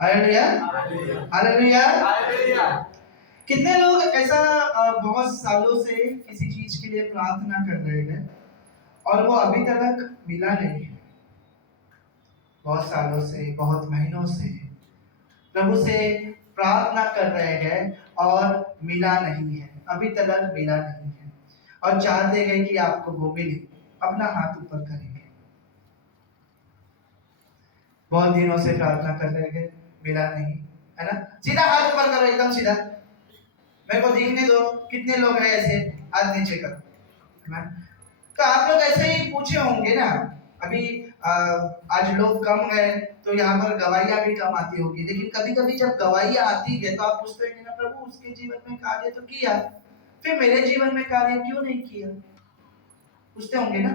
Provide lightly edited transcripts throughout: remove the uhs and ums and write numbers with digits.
Hallelujah hallelujah. कितने लोग ऐसा बहुत सालों से किसी चीज के लिए प्रार्थना कर रहे हैं और वो अभी तक मिला नहीं है। बहुत सालों से, बहुत महीनों से प्रभु से प्रार्थना कर रहे हैं और मिला नहीं है, अभी तक मिला नहीं है और चाहते हैं कि आपको वो मिले। अपना हाथ ऊपर करेंगे। बहुत दिनों से प्रार्थना कर रहे हैं, मिला नहीं, है ना? सीधा हाथ ऊपर करो, एकदम सीधा। मेरे को दिखने दो कितने लोग हैं ऐसे, हाथ नीचे करो, है ना? तो आप लोग ऐसे ही पूछे होंगे ना। अभी आज लोग कम है तो यहाँ पर गवाहियां भी कम आती होगी, लेकिन कभी कभी जब गवाहियां आती है तो आप पूछते हैं ना, प्रभु उसके जीवन में कार्य तो किया, फिर मेरे जीवन में कार्य क्यों नहीं किया? पूछते होंगे ना।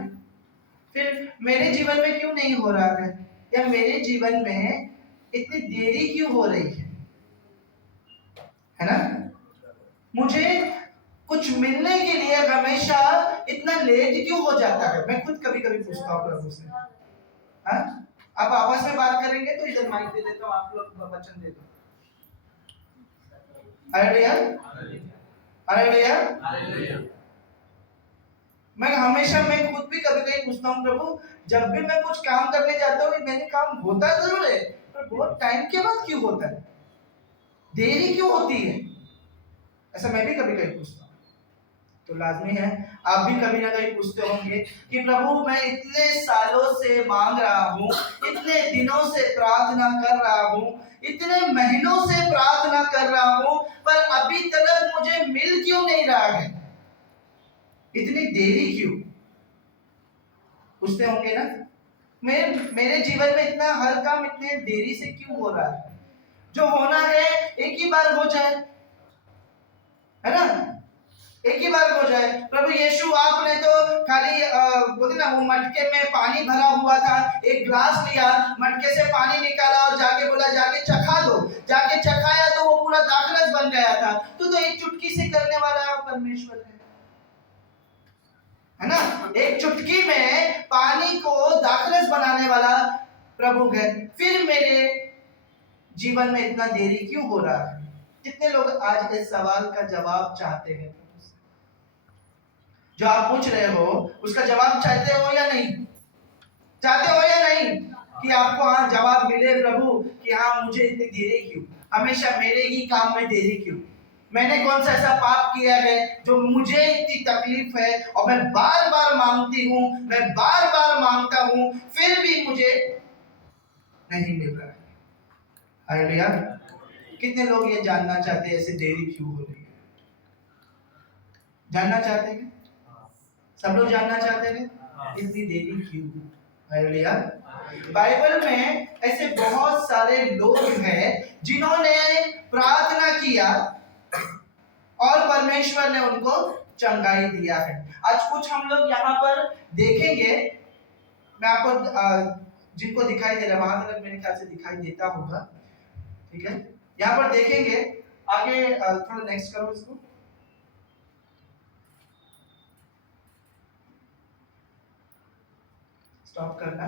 फिर मेरे जीवन में क्यों नहीं हो रहा है, या मेरे जीवन में इतनी देरी क्यों हो रही है ना? मुझे कुछ मिलने के लिए हमेशा इतना लेट क्यों हो जाता है? मैं खुद कभी कभी पूछता हूँ प्रभु से। हाँ, आप आपस में बात करेंगे तो इधर माइक दे देता हूँ, आप लोग वचन दे दो। Hallelujah hallelujah. मैं खुद भी कभी कभी पूछता हूँ, प्रभु जब भी मैं कुछ काम करने जाता हूँ मेरे काम होता जरूर है, पर बहुत टाइम के बाद क्यों होता है, देरी क्यों होती है? ऐसा मैं भी कभी कभी पूछता हूँ। तो लाजमी है आप भी कभी ना कभी पूछते होंगे कि प्रभु मैं इतने सालों से मांग रहा हूँ, इतने दिनों से प्रार्थना कर रहा हूँ, इतने महीनों से प्रार्थना कर रहा हूँ, पर अभी तक मुझे मिल क्यों नहीं रहा है, इतनी देरी क्यों? पूछते होंगे ना। मेरे जीवन में इतना हर काम इतने देरी से क्यों हो रहा है? जो होना है एक ही बार हो जाए, है ना? एक ही बार हो जाए। प्रभु यीशु आपने तो खाली बोलते ना, वो मटके में पानी भरा हुआ था, एक ग्लास लिया, मटके से पानी निकाला और जाके बोला जाके चखा दो, जाके चखाया तो वो पूरा दाखरस बन गया था। तो एक चुटकी से करने वाला परमेश्वर है ना? एक चुटकी में पानी को दाखरस बनाने वाला प्रभु है। फिर मेरे जीवन में इतना देरी क्यों हो रहा है? कितने लोग आज इस सवाल का जवाब चाहते हैं? जो आप पूछ रहे हो उसका जवाब चाहते हो या नहीं? चाहते हो या नहीं कि आपको हाँ जवाब मिले प्रभु कि हाँ मुझे इतनी देरी क्यों, हमेशा मेरे ही काम में देरी क्यों? मैंने कौन सा ऐसा पाप किया है जो मुझे इतनी तकलीफ है और मैं बार बार मांगती हूँ, मैं बार बार मांगता हूँ, फिर भी मुझे नहीं मिल रहा है? हालेलुया। कितने लोग ये जानना चाहते हैं ऐसे देरी क्यों हो रही है? जानना चाहते हैं? सब लोग जानना चाहते हैं इतनी देरी क्यों? हालेलुया। बाइबल में ऐसे बहुत सारे लोग हैं जिन्होंने प्रार्थना किया और परमेश्वर ने उनको चंगाई दिया है। आज कुछ हम लोग यहाँ पर देखेंगे। मैं आपको जिनको दिखाई दे रहा है वहां तक मेरे ख्याल से दिखाई देता होगा, ठीक है? यहाँ पर देखेंगे आगे, थोड़ा नेक्स्ट करो इसको। स्टॉप करना।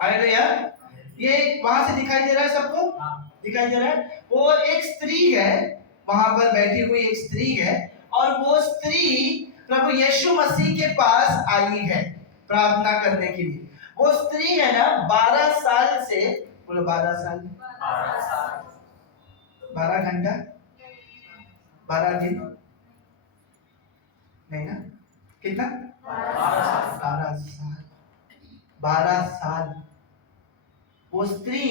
हालेलुया। ये वहां से दिखाई दे रहा है सबको? दिखाई दे रहा है। वो एक स्त्री है, वहां पर बैठी हुई एक स्त्री है, और वो स्त्री प्रभु यीशु मसीह के पास आई है प्रार्थना करने के लिए। वो स्त्री है ना 12 साल से, बोलो 12 साल, 12 घंटा, 12 दिन नहीं ना, कितना? 12 साल, 12 साल। वो स्त्री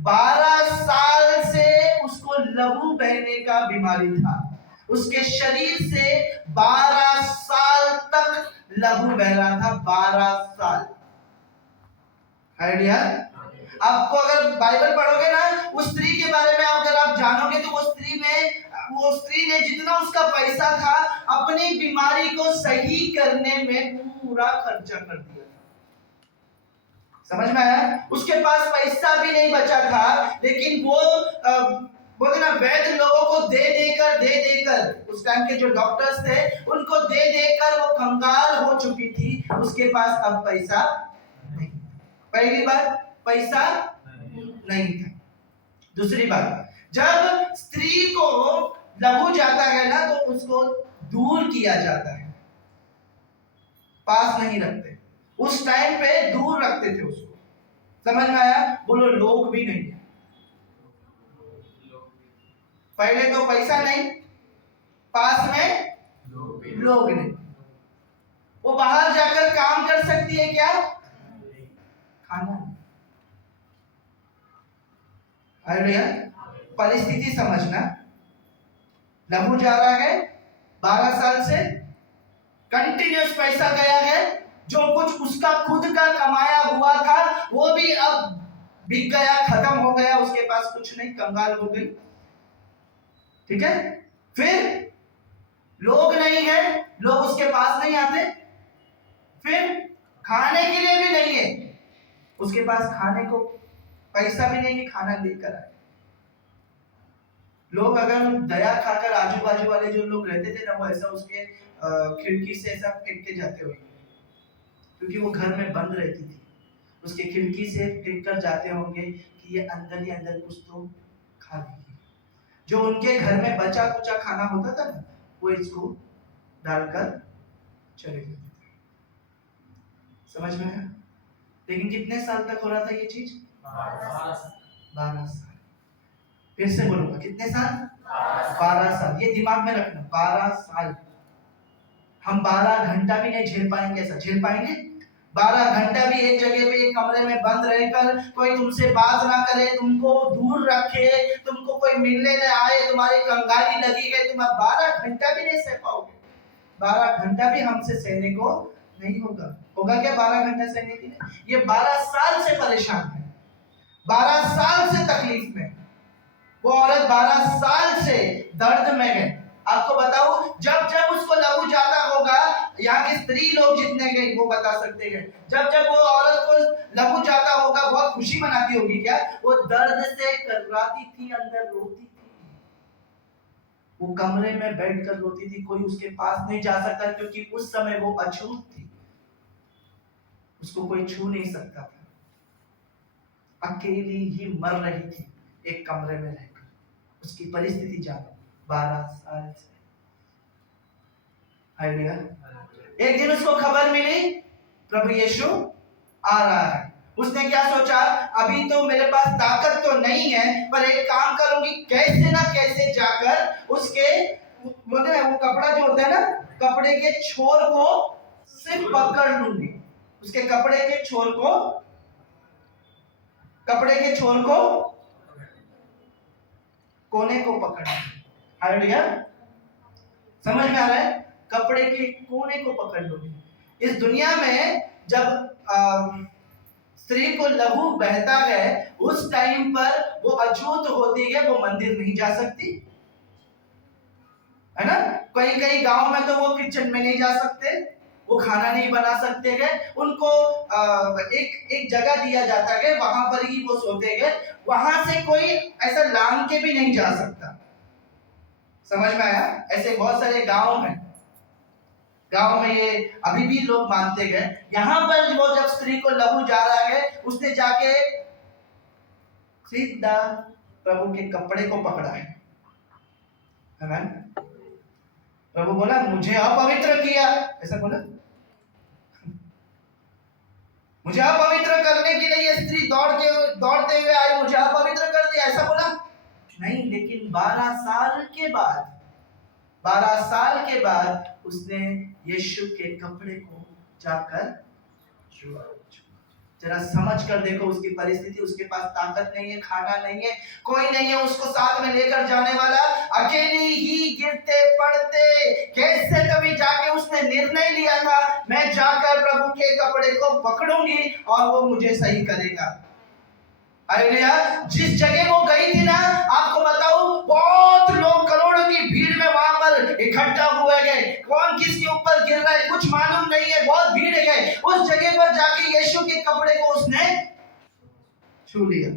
12 साल से उसको लहू बहने का बीमारी था, उसके शरीर से 12 साल तक लहू बह रहा था। 12 साल। हालेलुया। आपको अगर बाइबल पढ़ोगे ना उस स्त्री के बारे में, अगर आप जानोगे तो वो स्त्री ने जितना उसका पैसा था अपनी बीमारी को सही करने में पूरा खर्चा कर दिया। समझ में आया? उसके पास पैसा भी नहीं बचा था, लेकिन वो बोलते ना वैद्य लोगों को दे देकर उस टाइम के जो डॉक्टर्स थे उनको दे देकर वो कंगाल हो चुकी थी। उसके पास अब पैसा नहीं। पहली बात पैसा नहीं था। दूसरी बात, जब स्त्री को लहू जाता है ना तो उसको दूर किया जाता है, पास नहीं रखते। उस टाइम पे दूर रखते थे उसको। समझ में आया? बोलो लोग भी नहीं है। पहले तो पैसा नहीं, पास में लोग नहीं। वो बाहर जाकर काम कर सकती है क्या? खाना। अरे परिस्थिति समझना, लहू जा रहा है 12 साल से, कंटिन्यूस पैसा गया है, जो कुछ उसका खुद का कमाया हुआ था वो भी अब बिक गया, खत्म हो गया, उसके पास कुछ नहीं, कंगाल हो गई। ठीक है? फिर लोग नहीं है, लोग उसके पास नहीं आते, फिर खाने के लिए भी नहीं है उसके पास, खाने को पैसा भी नहीं कि खाना लेकर आए। लोग अगर दया खाकर आजू बाजू वाले जो लोग रहते थे ना, वो ऐसा उसके खिड़की से ऐसा फेंक के जाते होंगे, क्योंकि वो घर में बंद रहती थी, उसके खिड़की से फेंक कर जाते होंगे कि ये अंदर ही अंदर कुछ तो खा लेगी। जो उनके घर में बचा कुचा खाना होता था ना, वो इसको डालकर चले जाते थे। समझ में आया? लेकिन कितने साल तक हो रहा था ये चीज? 12 साल। फिर से बोलूंगा, कितने साल? 12 साल। ये दिमाग में रखना, 12 साल। हम 12 घंटा भी नहीं झेल पाएंगे, ऐसा झेल पाएंगे? 12 घंटा भी एक जगह पे एक कमरे में बंद रहकर, कोई तुमसे बात ना करे, तुमको दूर रखे, तुमको कोई मिलने न आए, तुम्हारी कंगाली लगी गई, तुम 12 घंटा भी नहीं सह पाओगे। 12 घंटा भी हमसे सहने को नहीं होगा। होगा क्या 12 घंटा सहने के लिए? ये 12 साल से परेशान है, 12 साल से तकलीफ में। वो औरत 12 साल से दर्द में है। आपको बताऊं, जब जब उसको लहू जाता होगा, यहाँ के स्त्री लोग जितने गए वो बता सकते हैं, जब जब वो औरत को लहू जाता होगा बहुत खुशी मनाती होगी क्या? वो दर्द से कर्राती थी, अंदर रोती थी, वो कमरे में बैठकर रोती थी, कोई उसके पास नहीं जा सकता, क्योंकि उस समय वो अछूत थी, उसको कोई छू नहीं सकता था। अकेली ही मर रही थी एक कमरे में रहकर। उसकी परिस्थिति जानो, 12 साल से। आइडिया? एक दिन उसको खबर मिली प्रभु यीशु आ रहा है। उसने क्या सोचा, अभी तो मेरे पास ताकत तो नहीं है, पर एक काम करूंगी, कैसे ना कैसे जाकर उसके बोले वो कपड़ा जो होता है ना, कपड़े के छोर को सिर्फ पकड़ लूंगी, उसके कपड़े के छोर को, कपड़े के छोर को, कोने को पकड़ना। हालेलुया! समझ में आ रहा है? कपड़े के कोने को पकड़ लूंगी। इस दुनिया में जब स्त्री को लहू बहता है, उस टाइम पर वो अछूत होती है, वो मंदिर नहीं जा सकती है ना। कई कई गांव में तो वो किचन में नहीं जा सकते, वो खाना नहीं बना सकते हैं, उनको एक जगह दिया जाता है, वहां पर ही वो सोते हैं, वहां से कोई ऐसा लांग के भी नहीं जा सकता। समझ में आया? ऐसे बहुत सारे गांव हैं, गांव में ये अभी भी लोग मानते हैं। यहाँ पर वो जब स्त्री को लहू जा रहा है, उसने जाके सीधा प्रभु के कपड़े को पकड़ा है। आमीन। प्रभु बोला मुझे अपवित्र किया, ऐसा बोला, मुझे अपवित्र करने के लिए ये स्त्री दौड़ते हुए आई, मुझे अपवित्र कर दिया, ऐसा बोला नहीं। लेकिन 12 साल के बाद, 12 साल के बाद उसने यीशु के कपड़े को जाकर छुआ। जरा समझ कर देखो उसकी परिस्थिति, उसके पास ताकत नहीं है, खाना नहीं है, कोई नहीं है उसको साथ में लेकर जाने वाला, अकेली ही गिरते पड़ते कैसे कभी जाके उसने निर्णय लिया था, मैं जाकर प्रभु के कपड़े को पकड़ूंगी और वो मुझे सही करेगा। हालेलुया! जिस जगह वो गई थी ना, आपको बताऊं, बहुत लोग, करोड़ों की भीड़ में वहां पर इकट्ठा हुए गए, कौन किसके ऊपर गिर रहा है कुछ मालूम नहीं है, बहुत भीड़ है। उस जगह पर जाके यीशु के कपड़े को उसने छू लिया,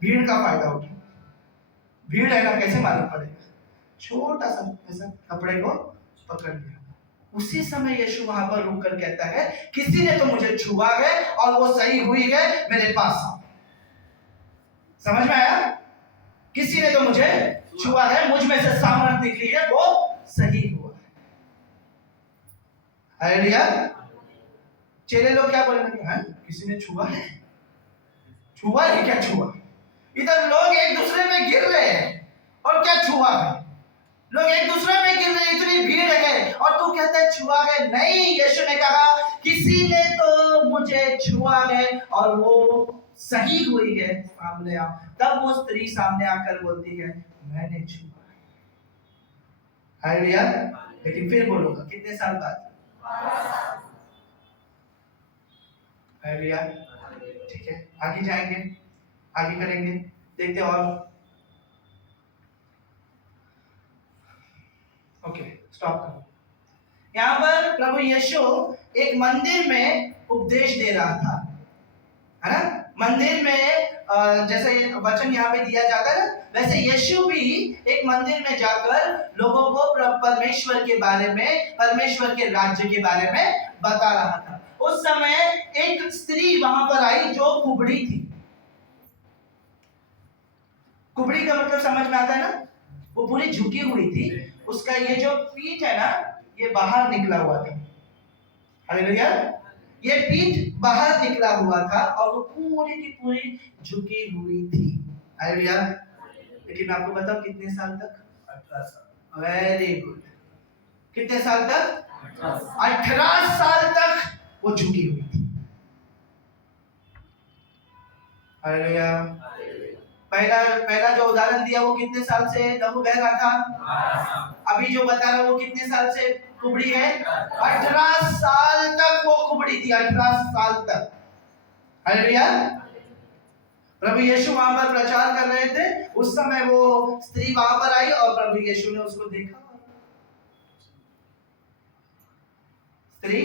भीड़ का फायदा उठा। भीड़ है ना, कैसे मालूम पड़ेगा, छोटा सा ऐसा कपड़े को पकड़ लिया। उसी समय यीशु वहां पर रुक कर कहता है, किसी ने तो मुझे छुआ है और वो सही हुई है, मेरे पास आओ। समझ में आया? किसी ने तो मुझे छुआ है, मुझ में से सामर्थ निकली है, वो सही हुआ है। हालेलुया। चेले लोग क्या बोलेंगे? हैं, किसी ने छुआ है? छुआ है क्या? छुआ? इधर लोग एक दूसरे में गिर रहे हैं और क्या छुआ है? लोग एक दूसरे में गिर रहे, इतनी भीड़ है और तू कहता है छुआ है। नहीं, यीशु ने कहा किसी ने तो मुझे छुआ है और वो सही हुई है। सामने आ, तब वो स्त्री सामने आकर बोलती है मैंने छुआ है। हालेलुया। लेकिन फिर बोलूंगा कितने साल बाद? हालेलुया। ठीक है, आगे जाएंगे, आगे करेंगे, देखते और। ओके, स्टॉप करो। यहाँ पर प्रभु यीशु एक मंदिर में उपदेश दे रहा था, है ना? मंदिर में जैसे वचन यहाँ पे दिया जाता है ना, वैसे यीशु भी एक मंदिर में जाकर लोगों को परमेश्वर के बारे में, परमेश्वर के राज्य के बारे में बता रहा था। उस समय एक स्त्री वहां पर आई जो कुबड़ी थी। कुबड़ी का मतलब समझ में आता है ना? वो पूरी झुकी हुई थी, उसका ये जो पीठ है ना, ये बाहर निकला हुआ था। हालेलुया। ये पीठ बाहर निकला हुआ था और वो पूरी की पूरी झुकी हुई थी। हालेलुया। लेकिन आपको बताओ कितने साल तक? 18 साल। Very good. कितने साल तक? 18 साल तक वो झुकी हुई थी। हालेलुया। पहला जो उदाहरण दिया वो कितने साल से लहू बह रहा था? अभी जो बता रहा वो कितने साल से कुबड़ी है? 18 साल तक वो कुबड़ी थी, 18 साल तक। हालेलुया। प्रभु यीशु वहां पर प्रचार कर रहे थे, उस समय वो स्त्री वहां पर आई और प्रभु यीशु ने उसको देखा। स्त्री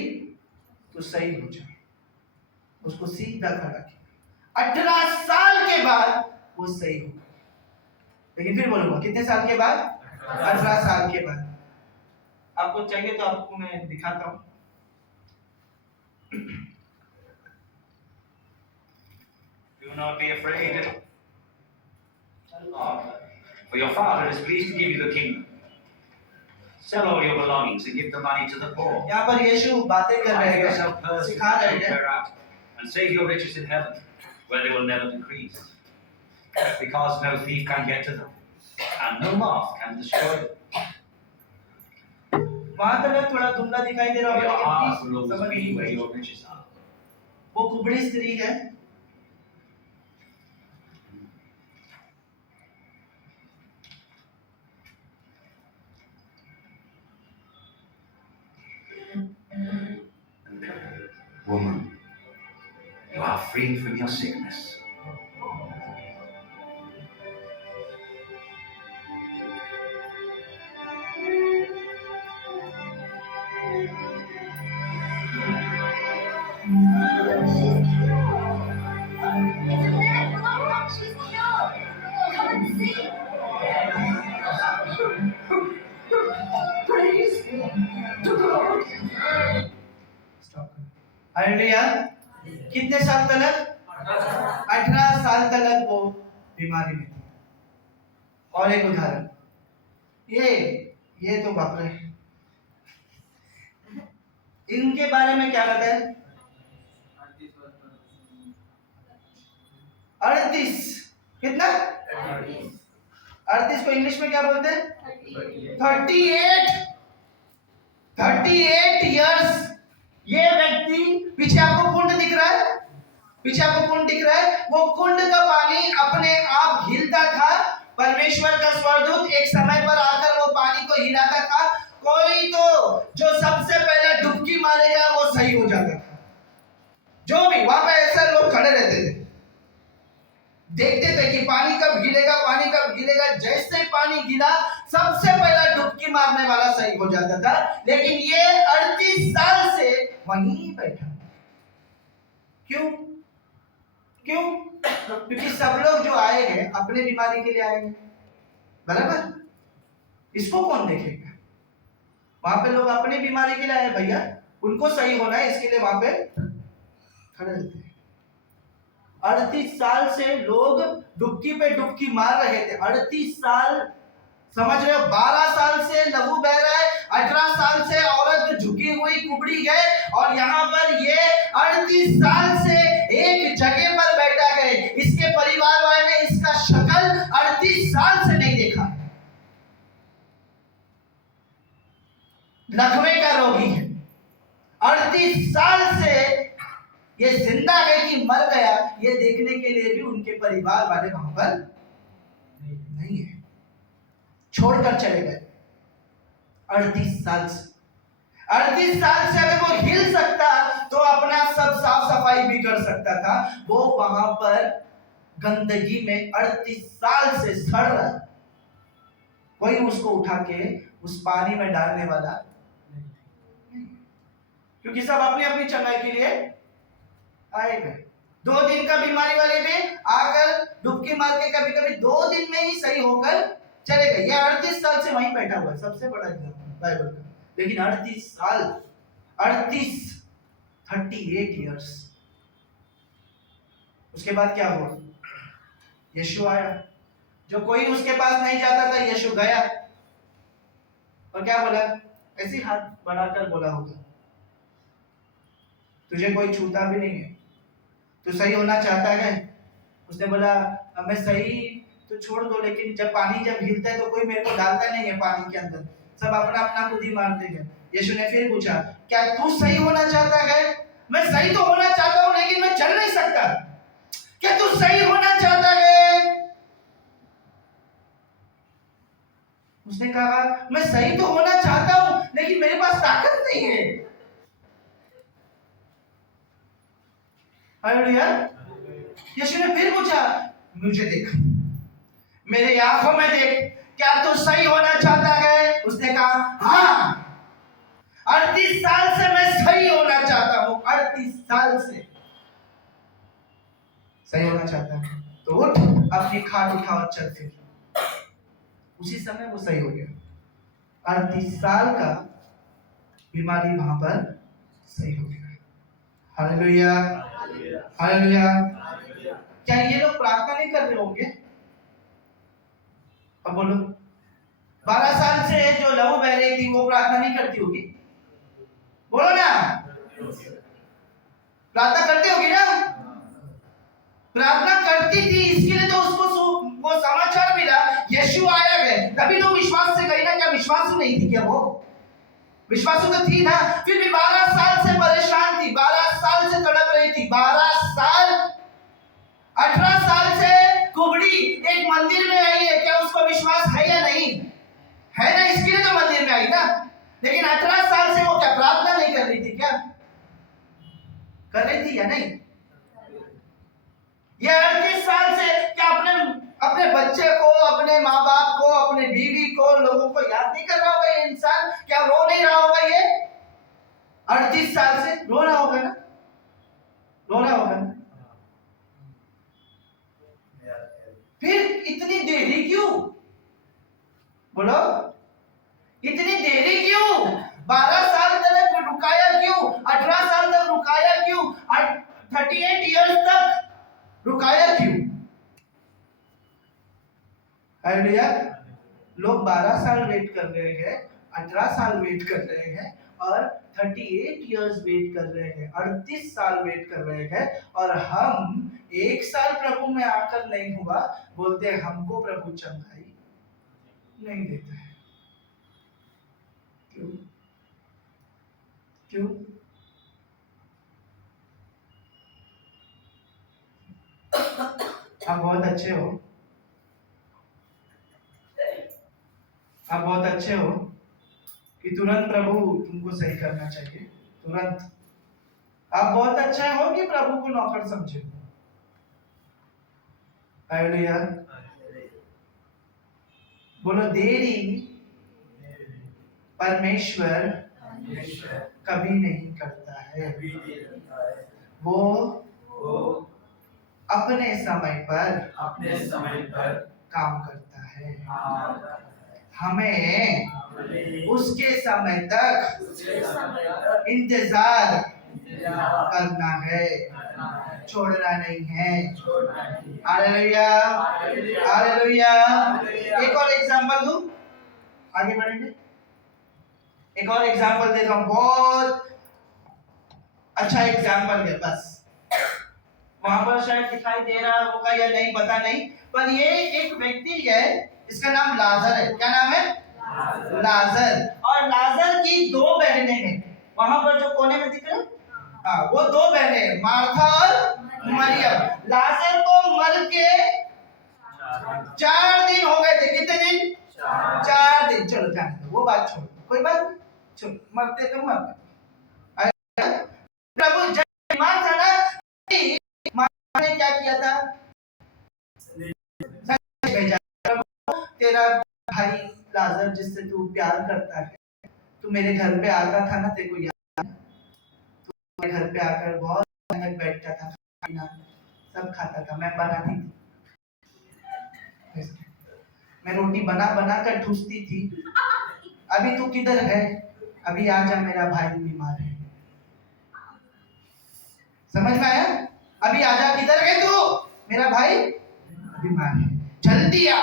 तो सही हो जा, उसको सीधा खड़ा किया। 18 साल के बाद वो सही हो। लेकिन फिर बोलूंगा कितने साल के बाद? 18 साल के बाद। आपको चाहिए तो आपको मैं दिखाता हूं। Do not be afraid. For your Father is pleased to give you the kingdom. Sell all your belongings and give the money to the poor. यहाँ पर यीशु बातें कर रहे हैं, सिखा रहे हैं, and save your riches in heaven, where they will never decrease, because no thief can get to them, and no moth can destroy them. वहाँ तक थोड़ा धुंधला दिखाई दे रहा होगा, लेकिन समझ नहीं where your riches are. वो कुबड़ी स्त्री है। Woman, you are free from your sickness. Hallelujah. कितने साल तक? 18 साल तक वो बीमारी में थी। और एक उदाहरण, ये तो बाप रे, इनके बारे में क्या बताया? 38। कितना? 38 को इंग्लिश में क्या बोलते हैं? 38 इयर्स। ये व्यक्ति, पीछे आपको कुंड दिख रहा है, पीछे आपको कुंड दिख रहा है, वो कुंड का पानी अपने आप हिलता था। परमेश्वर का स्वर्गदूत एक समय पर आकर वो पानी को हिलाता था। कोई तो जो सबसे पहले डुबकी मारेगा वो सही हो जाता था। जो भी वहां पे ऐसे लोग खड़े रहते थे, देखते थे कि पानी कब गिलेगा, पानी कब गिलेगा। जैसे पानी गिरा, सबसे पहला डुबकी मारने वाला सही हो जाता था। लेकिन ये 38 साल से वहीं बैठा। क्यों? क्योंकि सब लोग जो आए हैं अपने बीमारी के लिए आए हैं, बराबर? इसको कौन देखेगा? वहां पे लोग अपनी बीमारी के लिए आए भैया, उनको सही होना है, इसके लिए वहां पे खड़े रहते हैं। 38 साल से लोग डुबकी पे डुबकी मार रहे थे। 38 साल, समझ रहे हो? 12 साल से लहू बह रहा है, 18 साल से औरत झुकी हुई कुबड़ी है, और यहाँ पर ये 38 साल से एक जगह पर बैठा है। इसके परिवार वाले ने इसका शक्ल 38 साल से नहीं देखा। लकवे का रोगी है, 38 साल से ये जिंदा है कि मर गया, ये देखने के लिए भी उनके परिवार वाले वहां पर नहीं है, छोड़कर चले गए। 38 साल से, 38 साल से अगर वो हिल सकता तो अपना सब साफ सफाई भी कर सकता था। वो वहां पर गंदगी में 38 साल से सड़ रहा है, कोई उसको उठा के उस पानी में डालने वाला नहीं, क्योंकि सब अपनी अपनी चंगाई के लिए आए गए। 2 दिन का बीमारी वाले में आकर डुबकी मार के कभी कभी 2 दिन में ही सही होकर चले गए। ये 38 साल से वहीं बैठा हुआ है, सबसे बड़ा एग्जाम्पल बाइबल का। लेकिन 38 साल, 38 इयर्स, उसके बाद क्या हुआ? यीशु आया। जो कोई उसके पास नहीं जाता था, यीशु गया और क्या बोला? ऐसी हाथ बढ़ाकर बोला होगा, तुझे कोई छूता भी नहीं है, तू सही होना चाहता है? उसने बोला मैं सही तो छोड़ दो, लेकिन जब पानी जब हिलता है तो कोई मेरे को डालता नहीं है पानी के अंदर, सब अपना अपना खुद ही मारते हैं। यीशु ने फिर पूछा, क्या तू सही होना चाहता है? मैं सही तो होना चाहता हूं, लेकिन मैं चल नहीं सकता। क्या तू सही होना चाहता है? उसने कहा मैं सही तो होना चाहता हूं, लेकिन मेरे पास ताकत नहीं है। हालेलुया। यीशु ने फिर पूछा, मुझे देख, मेरे आंखों में देख, क्या तू सही होना चाहता है? उसने कहा हाँ, 38 साल से मैं सही होना चाहता हूं, 38 साल से सही होना चाहता है। तो उठ, अपनी खाट उठा और चल फिर। उसी समय वो सही हो गया। 38 साल का बीमारी वहां पर सही हो गया। Hallelujah, hallelujah. क्या ये लोग प्रार्थना नहीं कर रहे होंगे? अब बोलो, 12 साल से जो लहू बह रही थी वो प्रार्थना नहीं करती होगी? बोलो ना, प्रार्थना करती होगी ना? प्रार्थना करती थी, इसके लिए तो उसको वो समाचार मिला, यीशु आया है, तभी तो विश्वास से गई ना। क्या विश्वास नहीं थी? क्या वो विश्वासु तो थी ना? फिर भी 12 साल से परेशान थी, 12 साल से तड़प रही थी, 12 साल, 18 साल से कुबड़ी एक मंदिर में आई है। क्या उसको विश्वास है या नहीं है? ना, इसके लिए तो मंदिर में आई ना। लेकिन 18 साल से वो क्या प्रार्थना नहीं कर रही थी? क्या कर रही थी या नहीं? ये 38 साल से क्या अपने बच्चे को, अपने माँ बाप को, अपने बीवी को, लोगों को याद नहीं कर रहा होगा ये इंसान? क्या रो नहीं रहा होगा? ये 38 साल से रो रहा होगा ना, रो रहा होगा ना। फिर इतनी देरी क्यों? बोलो, इतनी देरी क्यों? 12 साल तक रुकाया क्यों? 18 साल तक रुकाया क्यों? 38 इयर्स तक रुकाया क्यों? हालेलुया। लोग 12 साल वेट कर रहे हैं, 18 साल वेट कर रहे हैं, और 38 इयर्स वेट कर रहे हैं, 38 साल वेट कर रहे हैं, और हम 1 साल प्रभु में आकर नहीं हुआ, बोलते हैं हमको प्रभु चंगाई नहीं देता है। क्यों? क्यों? आप बहुत अच्छे हो, आप बहुत अच्छे हो कि तुरंत प्रभु तुमको सही करना चाहिए, तुरंत। आप बहुत अच्छे हो कि प्रभु को नौकर समझे। हालेलुया। बोलो, देरी परमेश्वर कभी नहीं करता है, वो अपने समय पर काम करता है। हमें उसके समय तक इंतजार करना है। छोड़ना नहीं है। Hallelujah, hallelujah. एक और एग्जांपल दूं, आगे बढ़ेंगे। एक और एग्जांपल देता हूं, बहुत अच्छा एग्जांपल है। बस वहां पर शायद दिखाई दे रहा होगा या नहीं पता नहीं, पर ये एक व्यक्ति है, इसका नाम लाजर है। क्या नाम है? लाजर। और लाजर की दो बहनें हैं, वहां पर जो कोने में दिख रहे हैं, हाँ, वो दो बहनें हैं, मार्था और मरियम। लाजर को मर के 4 दिन हो गए थे। कितने दिन? 4 दिन। चलो जाने दो, वो बात छोड़, कोई बात छोड़, मरते तो मर गए। प्रभु जब बीमार था ना, माँ ने क्या किया था? भेजा, प्रभु तेरा भाई लाजर जिससे तू प्यार करता है, तू मेरे घर पे आता था ना, तेरे को याद है? तू मेरे घर पे आकर बहुत मेहनत बैठता था, खाना सब खाता था, मैं बनाती थी, मैं रोटी बना बना कर ठूसती थी। अभी तू किधर है? अभी आ जा, मेरा भाई बीमार है। समझ में आया? अभी आजा, किधर है तू? मेरा भाई बीमार है, जल्दी आ।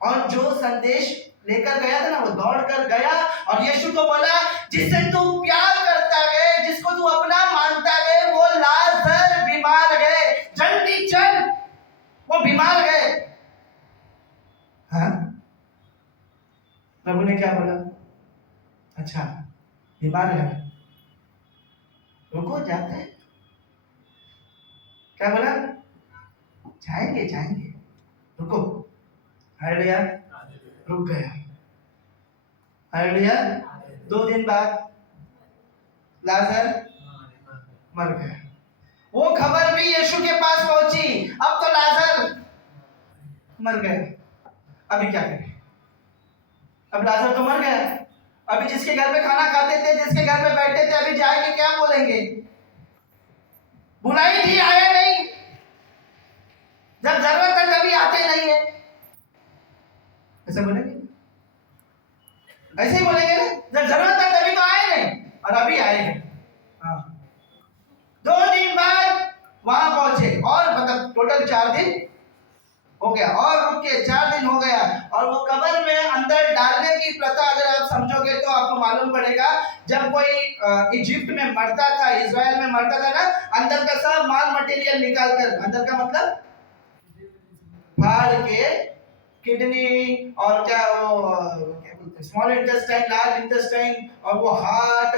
और जो संदेश लेकर गया था ना, वो दौड़ कर गया और यीशु को बोला, जिससे तू प्यार करता है, जिसको तू अपना मानता है, वो लाजर बीमार है, जल्दी चल। वो बीमार है। हाँ, प्रभु ने क्या बोला? अच्छा, बीमार है, रुको, जाते हैं। क्या बोला? जाएंगे जाएंगे, रुको। हालेलुया, रुक गया। हालेलुया। 2 दिन बाद लाजर मर गया। वो खबर भी यीशु के पास पहुंची, अब तो लाजर मर गया, अभी क्या करें? अब लाजर तो मर गया, अभी जिसके घर पे खाना खाते थे, जिसके घर पे बैठते थे, अभी जाएंगे क्या बोलेंगे? बुलाई थी, आया नहीं, जब जरूरत है कभी आते नहीं है, ऐसे बोलेंगे? ऐसे ही बोलेंगे ना, जब जरूरत है तभी तो आए नहीं, और अभी आए हैं। हाँ, 2 दिन बाद वहां पहुंचे, और मतलब टोटल 4 दिन हो गया, और रुक के 4 दिन हो गया, और वो कब्र में अंदर डालने की प्रथा अगर आप समझोगे तो आपको मालूम पड़ेगा, जब कोई इजिप्ट में मरता था, इजराइल में मरता था ना, अंदर का सब माल मटेरियल निकाल कर, अंदर का मतलब फाड़ के किडनी और क्या वो क्या बोलते हैं, स्मॉल इंटेस्टाइन, लार्ज इंटेस्टाइन, और वो हार्ट,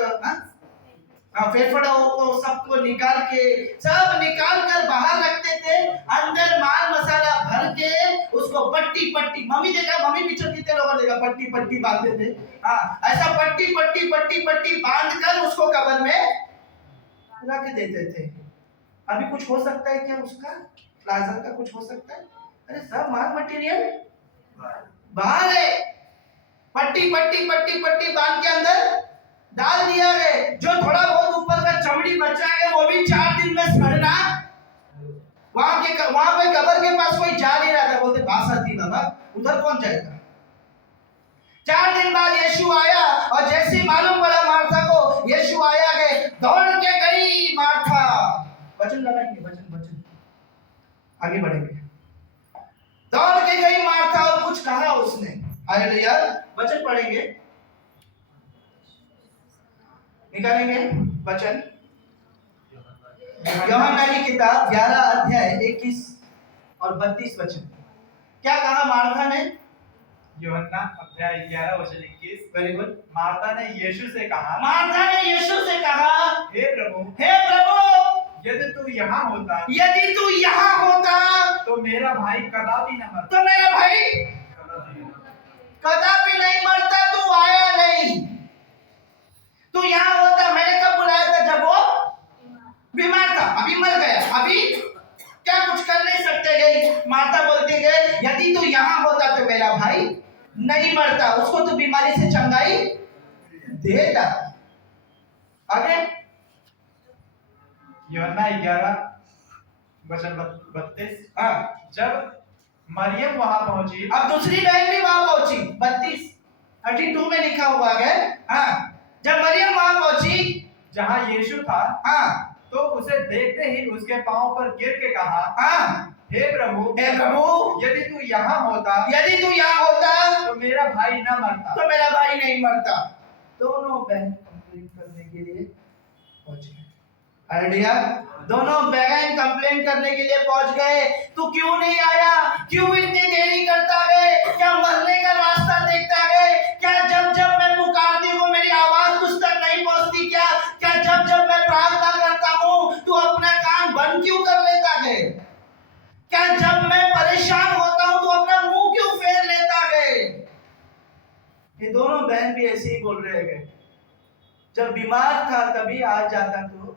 फेफड़ा को सबको निकाल के, सब निकाल कर बाहर रखते थे, अंदर माल मसाला भर के उसको पट्टी पट्टी, मम्मी देखा, मम्मी पीछे कितने लोगों देखा, पट्टी पट्टी बांधते थे। हाँ, ऐसा पट्टी पट्टी पट्टी पट्टी बांध कर उसको कब्र में रख देते थे। अभी कुछ हो सकता है क्या उसका? लाजर का कुछ हो सकता है? अरे सब माल मटेरियल बाहर है, पट्टी पट्टी पट्टी पट्टी बांध के अंदर डाल दिया है। जो थोड़ा बहुत ऊपर का चमड़ी बचा है वो भी 4 दिन में सड़ना। वहां पे कब्र के पास कोई जा नहीं रहा था, बोलते बात आती बाबा, उधर कौन जाएगा? 4 दिन बाद यीशु आया, और जैसे मालूम पड़ा मार्था को यीशु आया है, दौड़ के गई मार्था। वचन लगाएंगे, वचन वचन आगे बढ़ेंगे। दौड़ के गई मार्था और कुछ कहा उसने। हालेलुया, वचन पढ़ेंगे, निकालेंगे वचन। यूहन्ना की किताब 11 अध्याय 21 और 32 वचन। क्या कहा मार्था ने? यूहन्ना अध्याय 11 वचन 21। Very good. मार्था ने यीशु से कहा, मार्था ने यीशु से कहा, हे प्रभु, यदि तू यहाँ होता, तो मेरा भाई कदापि न मरता। तो मेरा भाई कदापि नहीं मरता। तू आया नहीं, तू यहाँ होता, मैंने कब बुलाया था? जब वो बीमार था, अभी मर गया, अभी क्या कुछ कर नहीं सकते गई। माता बोलती गई, यदि तू यहाँ होता तो मेरा भाई नहीं मरता, उसको तो बीमारी से चंगाई देता। आगे यूहन्ना 11 वचन 32। हाँ, जब मरियम वहां पहुंची, अब दूसरी बहन भी वहां पहुंची। 32 में लिखा हुआ है। हाँ, जब मरियम वहां पहुंची जहां यीशु था, हाँ, तो उसे देखते ही उसके पांव पर गिर के कहा, हाँ, हे प्रभु, हे प्रभु, यदि तू यहाँ होता यदि तू यहाँ होता तो मेरा भाई न मरता। तो मेरा भाई नहीं मरता। दोनों बहन कंप्लेन करने के लिए पहुंच गए। आइडिया, दोनों बहन कंप्लेन करने के लिए पहुंच गए। तू क्यों नहीं आया, क्यों इतनी देरी करता है, क्या मरने का रास्ता देखता है क्या? जब जब मैं पुकारती हूँ मेरी आवाज तुझ तक नहीं पहुंचती क्या? क्या जब जब मैं प्रार्थना करता हूँ तू अपना कान बंद क्यों कर लेता है? क्या जब मैं परेशान होता हूं तो अपना मुंह क्यों फेर लेता है? ये दोनों बहन भी ऐसे ही बोल रहे हैं। जब बीमार था तभी आ जाता तो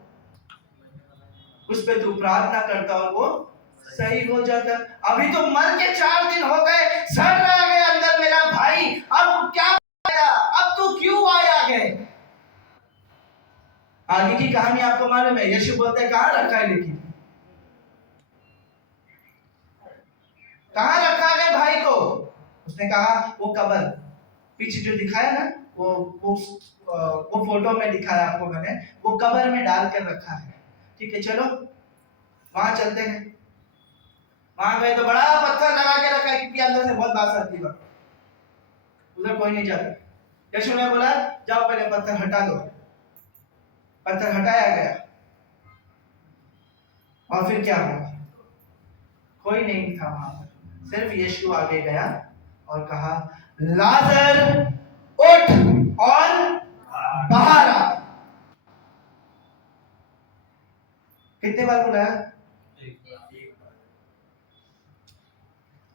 उस पे तू प्रार्थना करता और वो सही हो जाता। अभी तो मर के 4 दिन हो गए, सड़ रहा है अंदर मेरा भाई, अब क्या आया? अब तू क्यों आया है? आगे की कहानी आपको मालूम है। यीशु बोलते कहां रखा है, लेकिन कहां रखा है भाई को? उसने कहा वो कब्र पीछे जो दिखाया ना, वो फोटो में दिखाया आपको मैंने, वो कब्र में डाल कर रखा है। ठीक है, चलो वहां चलते हैं। वहां गए तो बड़ा पत्थर लगा के रखा है क्योंकि अंदर से बहुत बात आती है, उधर कोई नहीं जाता। यीशु ने बोला जाओ पहले पत्थर हटा दो। पत्थर हटाया गया और फिर क्या हुआ? कोई नहीं था वहां पर, सिर्फ यीशु आगे गया और कहा लाजर उठ और बाहर आ। कितने बार बुलाया?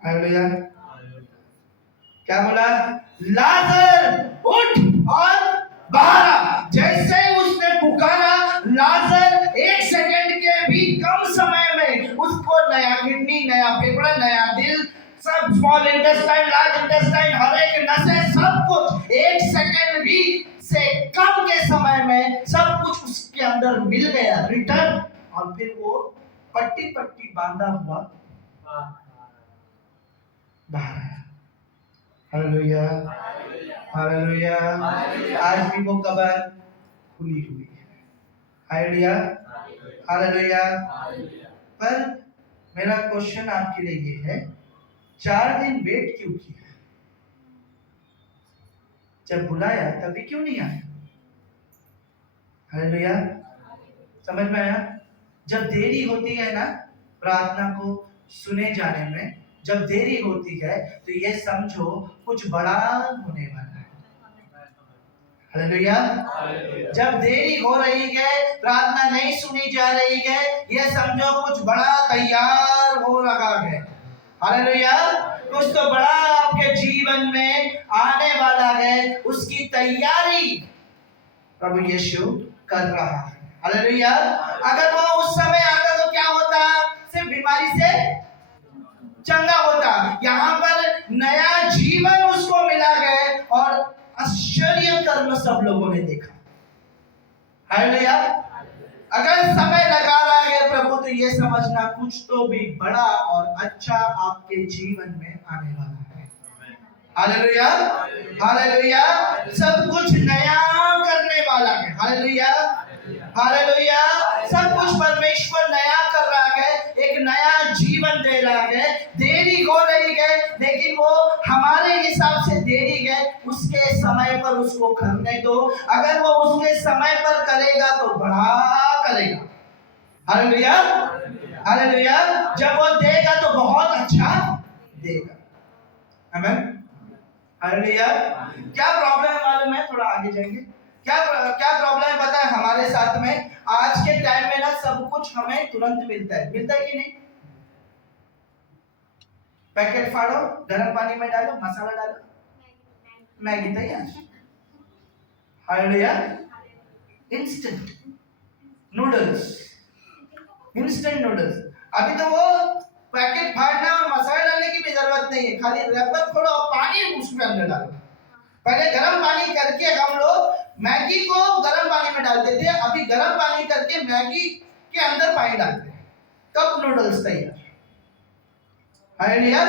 हालेलुया। क्या बोला? लाजर उठ और बाहर आ। जैसे ही उसने पुकारा, लाजर 1 सेकंड के भी कम समय में उसको नया किडनी, नया फेफड़ा, नया दिल, सब स्मॉल इंटेस्टाइन, लार्ज इंटेस्टाइन, हर एक नसें, सब कुछ 1 सेकंड भी से कम के समय में सब कुछ उसके अंदर मिल गया, रिटर्न। और फिर वो पट्टी पट्टी बांधा हुआ बाहर आया। Hallelujah, hallelujah. आज भी वो कब्र खुली हुई है। Hallelujah, hallelujah. पर मेरा क्वेश्चन आपके लिए ये है, 4 दिन वेट क्यों किया? जब बुलाया तभी क्यों नहीं आया? हालेलुया, समझ में आया? जब देरी होती है ना प्रार्थना को सुने जाने में, जब देरी होती है तो ये समझो कुछ बड़ा होने वाला है। हालेलुया। जब देरी हो रही है, प्रार्थना नहीं सुनी जा रही है, ये समझो कुछ बड़ा तैयार हो रहा है। हालेलुया। कुछ तो बड़ा आपके जीवन में आने वाला है, उसकी तैयारी प्रभु यीशु कर रहा है। हालेलुया। अगर वो उस समय आता तो क्या होता? सिर्फ बीमारी से चंगा होता। यहाँ पर नया जीवन उसको मिला है और आश्चर्य कर्म सब लोगों ने देखा। हालेलुया। अगर समय लगा रहा है प्रभु तो ये समझना कुछ तो भी बड़ा और अच्छा आपके जीवन में आने वाला है। Hallelujah, hallelujah. सब कुछ नया करने वाला है। Hallelujah, hallelujah. सब कुछ परमेश्वर नया कर रहा है, एक नया जीवन दे रहा है। देरी हो रही है लेकिन वो हमारे हिसाब से देरी है, उसके समय पर उसको करने दो। अगर वो उसके समय पर करेगा तो बड़ा करेगा। Hallelujah, hallelujah. जब वो देगा तो बहुत अच्छा देगा। आमीन, हालेलुया। क्या प्रॉब्लम है मालूम है? थोड़ा आगे जाएंगे। क्या प्रॉब्लम है पता है हमारे साथ में? आज के टाइम में ना सब कुछ हमें तुरंत मिलता है। मिलता है कि नहीं? पैकेट फाड़ो, गर्म पानी में डालो, मसाला डालो, मैगी तैयार। Hallelujah. Instant noodles, instant noodles. अभी तो वो पैकेट फाड़ना और मसाला डालने की भी जरूरत नहीं है, खाली रबर फोड़ो और पानी उसमें अंदर डालो। पहले गर्म पानी करके हम लोग मैगी को गर्म पानी में डालते थे, अभी गर्म पानी करके मैगी के अंदर पानी डालते हैं, कप नूडल्स तैयार। हालेलुया।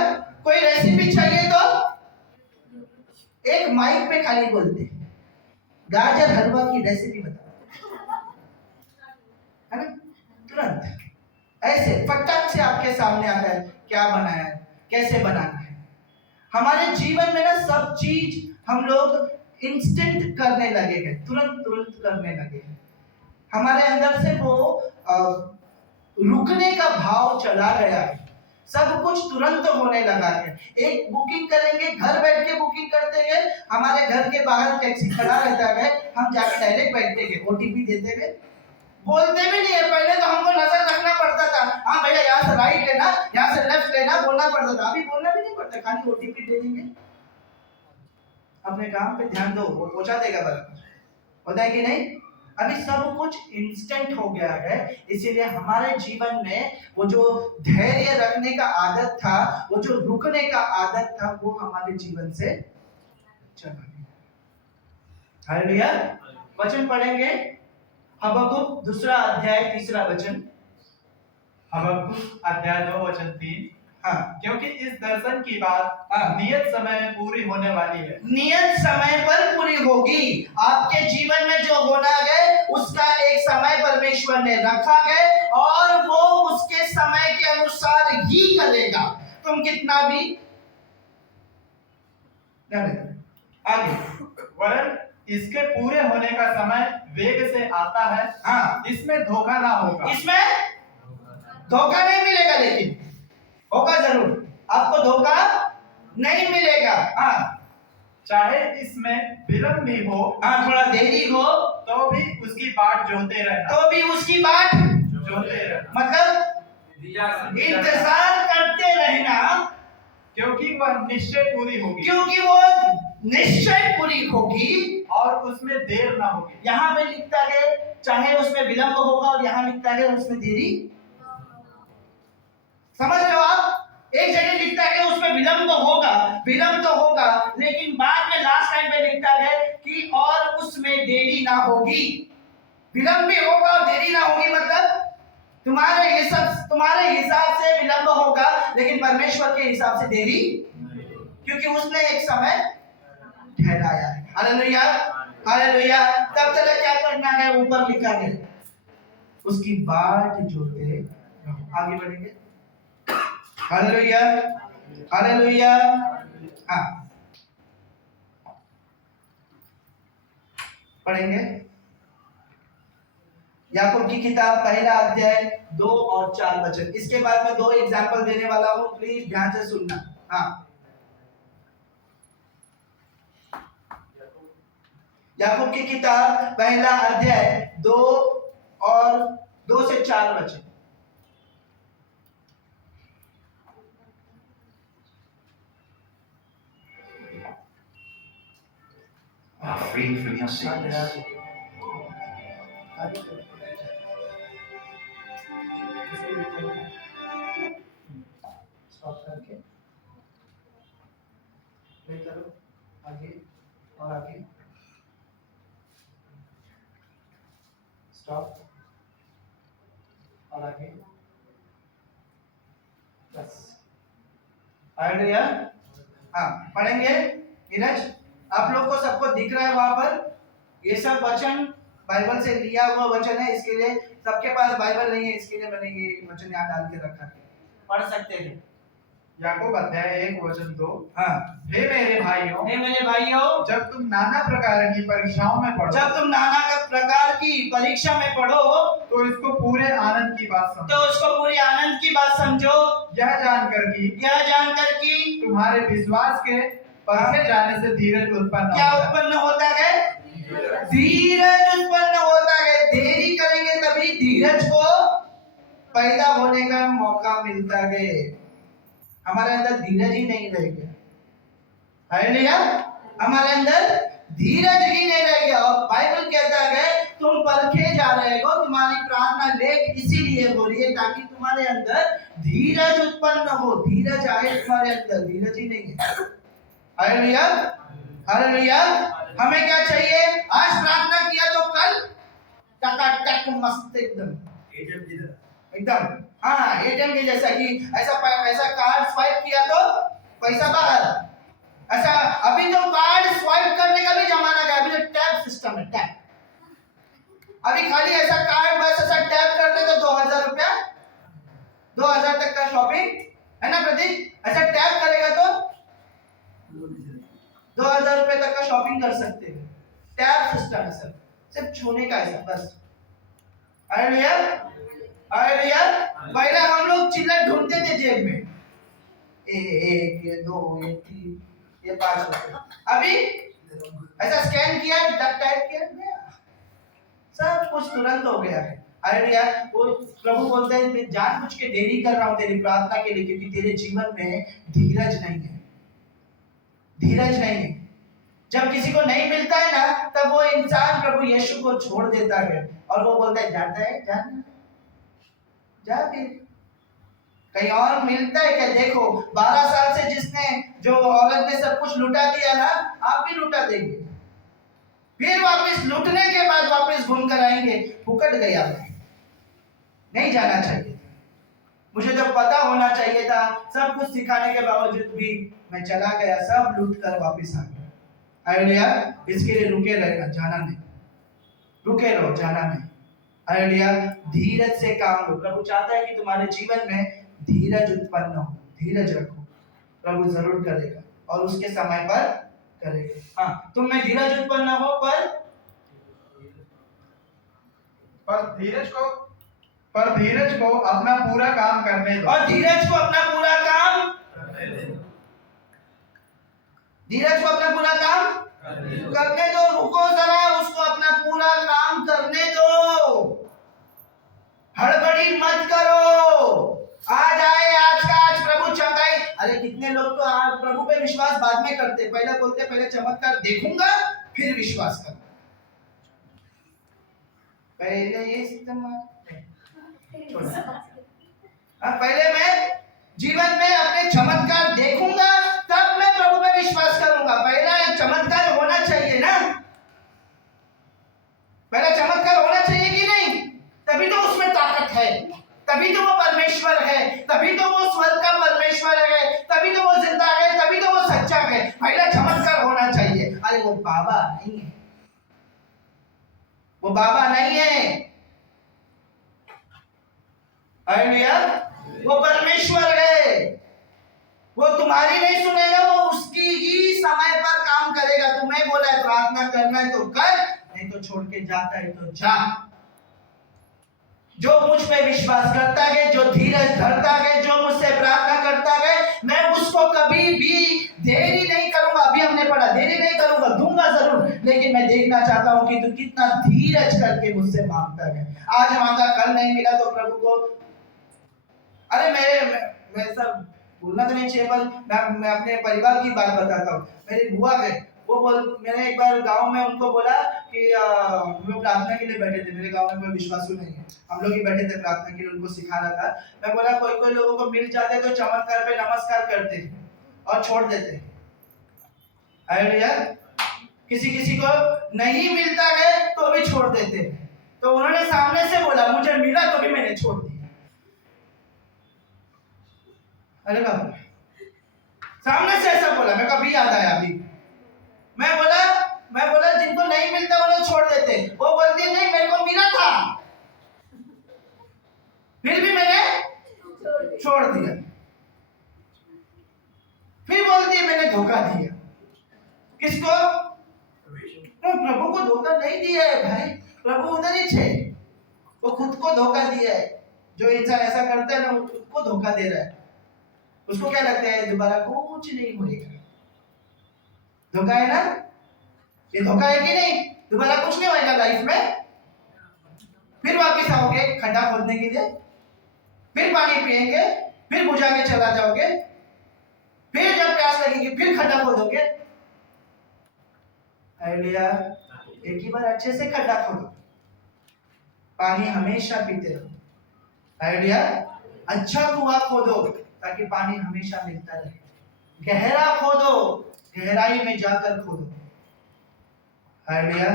कोई रेसिपी चाहिए तो एक माइक पे खाली बोलते हैं गाजर हलवा की रेसिपी बताओ, है ना? तुरंत ऐसे फटाक से आपके सामने आता है, क्या बनाया है, कैसे बनाना है। हमारे जीवन में ना सब चीज हम लोग इंस्टेंट करने लगे हैं, तुरंत तुरंत करने लगे हैं। हमारे अंदर से वो रुकने का भाव चला गया है। सब कुछ तुरंत होने लगा है। एक बुकिंग करेंगे, घर बैठ के बुकिंग करते हैं, हमारे घर के बाहर टैक्सी खड़ा रहता है, हम जाके डायरेक्ट बैठते हैं, ओटीपी देते हैं, बोलते भी नहीं है। पहले तो हमको नजर रखना पड़ता था, हाँ भैया यहाँ से राइट लेना, यहाँ से लेफ्ट लेना, बोलना पड़ता था। अभी बोलना भी नहीं पड़ता, खाली ओटीपी दे देंगे। अपने काम पे ध्यान दो, वो पहुंचा देगा बराबर। होता है कि नहीं? अभी सब कुछ इंस्टेंट हो गया है, इसीलिए हमारे जीवन में वो जो धैर्य रखने का आदत था, वो जो रुकने का आदत था, वो हमारे जीवन से चला गया। हालेलुया। वचन पढ़ेंगे, हबक्कुक दूसरा अध्याय तीसरा वचन। हबक्कुक अध्याय 2 वचन 3। हाँ, क्योंकि इस दर्शन की बात हाँ। नियत समय में पूरी होने वाली है। नियत समय पर पूरी होगी। आपके जीवन में जो होना है उसका एक समय परमेश्वर ने रखा है और वो उसके समय के अनुसार ही करेगा। तुम कितना भी आगे। वरन इसके पूरे होने का समय वेग से आता है। हाँ, इसमें धोखा ना होगा। इसमें धोखा नहीं मिलेगा, लेकिन होगा जरूर, आपको धोखा नहीं मिलेगा। हाँ, चाहे इसमें विलंब भी हो, हाँ, थोड़ा देरी हो तो भी उसकी बाट जोते रहना। तो भी उसकी बात जोते रहना मतलब इंतजार करते रहना, क्योंकि वह निश्चय पूरी होगी। क्योंकि वो निश्चय पूरी होगी और उसमें देर ना होगी। यहाँ पे लिखता है चाहे उसमें विलंब होगा, और यहाँ लिखता है उसमें देरी। समझ रहे हो आप? एक जगह लिखता है उसमें विलंब होगा, विलंब तो होगा, लेकिन बाद में लास्ट टाइम पे लिखता है कि और उसमें देरी ना होगी। विलंब भी होगा और देरी ना होगी, मतलब तुम्हारे हिसाब से विलंब होगा, लेकिन परमेश्वर के हिसाब से देरी, क्योंकि उसने एक समय ठहराया है। Hallelujah, hallelujah. तब तक क्या करना है? ऊपर लिखा है उसकी बाट जोते रहो। आगे बढ़ेंगे। Hallelujah, hallelujah. हाँ, पढ़ेंगे याकूब की किताब पहला अध्याय 2 और 4 वचन। इसके बाद मैं 2 एग्जाम्पल देने वाला हूं, प्लीज ध्यान से सुनना। हाँ, याकूब की किताब पहला अध्याय 2 से 4 वचन। Are free from your sins. Stop करके प्ले करो, आगे और आगे, स्टॉप और आगे, बस। हालेलुया। हाँ, पढ़ेंगे। नीरज, आप लोग को सबको दिख रहा है वहां पर? ये सब वचन बाइबल से लिया हुआ वचन है, इसके लिए सबके पास बाइबल नहीं है, इसके लिए मैंने ये वचन यहाँ डाल के रखा है, पढ़ सकते हैं। याकूब अध्याय 1 वचन 2। हाँ, हे मेरे भाइयों, जब तुम नाना प्रकार की परीक्षाओं में पढ़ो, प्रकार की परीक्षा में पढ़ो, तो इसको पूरे आनंद की बात समझो। तो उसको पूरी आनंद की बात समझो, यह जानकर कि तुम्हारे विश्वास के परखे जाने से धीरज उत्पन्न क्या होता है। उत्पन्न होता है? धीरज उत्पन्न होता है। देरी करेंगे तभी धीरज को पैदा होने का मौका मिलता है। हमारे अंदर धीरज ही नहीं रह गया। हालेलुया। हमारे अंदर धीरज ही नहीं रह गया, और बाइबल कहता है तुम परखे जा रहे हो, तुम्हारी प्रार्थना लेट इसीलिए हो रही है ताकि तुम्हारे अंदर धीरज उत्पन्न हो। धीरज आए तुम्हारे अंदर, धीरज ही नहीं है। Hallelujah, hallelujah. हमें क्या चाहिए? आज प्रार्थना किया तो कल टकाटक मस्त एकदम हाँ, एटीएम के जैसा कि ऐसा कार्ड स्वाइप किया तो पैसा बाहर। अच्छा, अभी तो कार्ड स्वाइप करने का भी जमाना गया, अभी तो टैप सिस्टम है, टैप। अभी खाली ऐसा कार्ड बस ऐसा टैप करते तो 2000 रुपया, 2000 तक का शॉपिंग है ना प्रदीप। ऐसा टैप करेगा तो 2000 रुपए तक का शॉपिंग कर सकते हैं। टैप सिस्टम है सर, सिर्फ छूने का है सर बस। अरे भैया, अरे भैया, पहले हम लोग चिल्लर ढूंढते थे जेब में, एक, ये दो, ये तीन, ये 5 रुपए। अभी ऐसा स्कैन किया, टाइप किया, गया सब कुछ तुरंत हो गया है। अरे यार, वो प्रभु बोलते हैं मैं जानबूझ के देरी कर रहा हूँ तेरी प्रार्थना के लिए, क्योंकि तेरे जीवन में धीरज नहीं है, धीरज नहीं है। जब किसी को नहीं मिलता है ना, तब वो इंसान प्रभु यीशु को छोड़ देता है और वो बोलता है जाता है, जाना जा फिर कहीं और मिलता है क्या। देखो 12 साल से जिसने, जो औरत ने सब कुछ लुटा दिया ना, आप भी लुटा देंगे। फिर वापस लूटने के बाद वापस घूम कर आएंगे, फुकट गया नहीं जाना चाहिए। मुझे जब पता होना चाहिए था, सब कुछ सिखाने के बावजूद भी मैं चला गया, सब लूट कर वापस आ गया। हालेलुया। इसके लिए रुके रहना, जाना नहीं, रुके रहो, जाना नहीं। हालेलुया। धीरज से काम लो। प्रभु चाहता है कि तुम्हारे जीवन में धीरज उत्पन्न हो, धीरज रखो, प्रभु जरूर करेगा और उसके समय पर करेगा। हाँ, तुम में धीरज उत्पन्न हो, पर धीरज को अपना पूरा काम करने दो। और धीरज को अपना पूरा काम, धीरज को अपना पूरा काम करने दो। रुको जरा, उसको अपना पूरा काम करने दो, हड़बड़ी मत करो। आज आए, आज का आज प्रभु चमकाए। अरे कितने लोग तो आज प्रभु पे विश्वास बाद में करते, पहले बोलते पहले चमत्कार देखूंगा फिर विश्वास करूंगा। पहले इस्तेमाल, पहले मैं जीवन में अपने चमत्कार देखूंगा तब मैं प्रभु पे विश्वास करूंगा। पहला चमत्कार होना चाहिए ना, पहला चमत्कार होना चाहिए कि नहीं, तभी तो उसमें ताकत है, तभी तो वो परमेश्वर है, तभी तो वो स्वर्ग का परमेश्वर है, तभी तो वो जिंदा है, तभी तो वो सच्चा है। पहला चमत्कार होना चाहिए। अरे वो बाबा नहीं है, वो बाबा नहीं है, हालेलुया, वो परमेश्वर है। वो तुम्हारी नहीं सुनेगा, वो उसकी ही समय पर काम करेगा। तुम्हें बोला है प्रार्थना करना है तो कर, नहीं तो छोड़ के जाता है तो जा। जो मुझ पे विश्वास करता है, जो धीरज धरता है, जो मुझसे प्रार्थना करता है, मैं उसको कभी भी देरी नहीं करूंगा। अभी हमने पढ़ा, देरी नहीं करूंगा, दूंगा जरूर, लेकिन मैं देखना चाहता हूं कि तू कितना धीरज करके मुझसे मांगता है। आज मांगा, कल नहीं मिला तो प्रभु को, अरे मैं सब बोलना तो नहीं चाहिए, पर मैं अपने परिवार की बात बताता हूँ। मेरी बुआ है, मैंने एक बार गांव में उनको बोला कि हम लोग प्रार्थना के लिए बैठे थे, मेरे गांव में कोई विश्वासु नहीं है, हम लोग ही बैठे थे प्रार्थना के लिए, उनको सिखा रहा था। मैं बोला कोई कोई लोगों को मिल जाते तो चमत्कार पे नमस्कार करते हैं और छोड़ देते हैं। हालेलुया। किसी किसी को नहीं मिलता है तो भी छोड़ देते हैं। तो उन्होंने सामने से बोला, मुझे मिला तो भी मैंने छोड़ दिया। अरे बाबा, सामने से ऐसा बोला, मैं कभी याद आया अभी। मैं बोला जिनको नहीं मिलता वो लोग छोड़ देते। वो बोलती है नहीं, मेरे को मिला था फिर भी मैंने छोड़ दिया। फिर बोलती है मैंने धोखा दिया। किसको? प्रभु को धोखा नहीं दिया है भाई, प्रभु उधर ही छे, वो खुद को धोखा दिया है। जो इंसान ऐसा करता है ना, वो खुद को धोखा दे रहा है। उसको क्या लगता है दोबारा कुछ नहीं होएगा। धोखा है ना, ये धोखा है कि नहीं? दोबारा कुछ नहीं होएगा लाइफ में। फिर वापस आओगे खड्डा खोदने के लिए, फिर पानी पिएंगे, फिर बुझा के चला जाओगे, फिर जब प्यास लगेगी फिर खड्डा खोदोगे। हालेलुया। एक ही बार अच्छे से खड्डा खोदो, पानी हमेशा पीते रहो। हालेलुया। अच्छा कुआं खोदो ताकि पानी हमेशा मिलता रहे। गहरा खोदो, गहराई में जाकर खोदो। हालेलुया।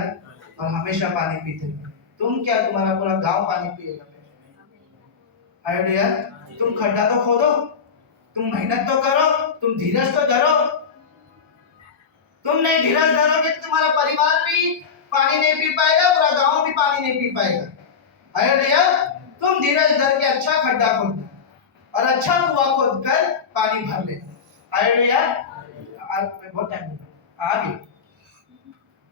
और हमेशा पानी पीते रहो। तुम क्या, तुम्हारा पूरा गांव पानी पिएगा? हालेलुया। तुम खड्डा तो खोदो, तुम मेहनत तो करो, तुम धीरज तो धरो। तुम नहीं धीरज धरोगे तो तुम्हारा परिवार भी पानी नहीं पी पाएगा, पूरा गांव भी पानी नहीं पी पाएगा। हालेलुया। तुम धीरज धर के अच्छा खड्डा खोदना और अच्छा कुआं खोद कर पानी भर ले। हालेलुया। बहुत टाइम आगे।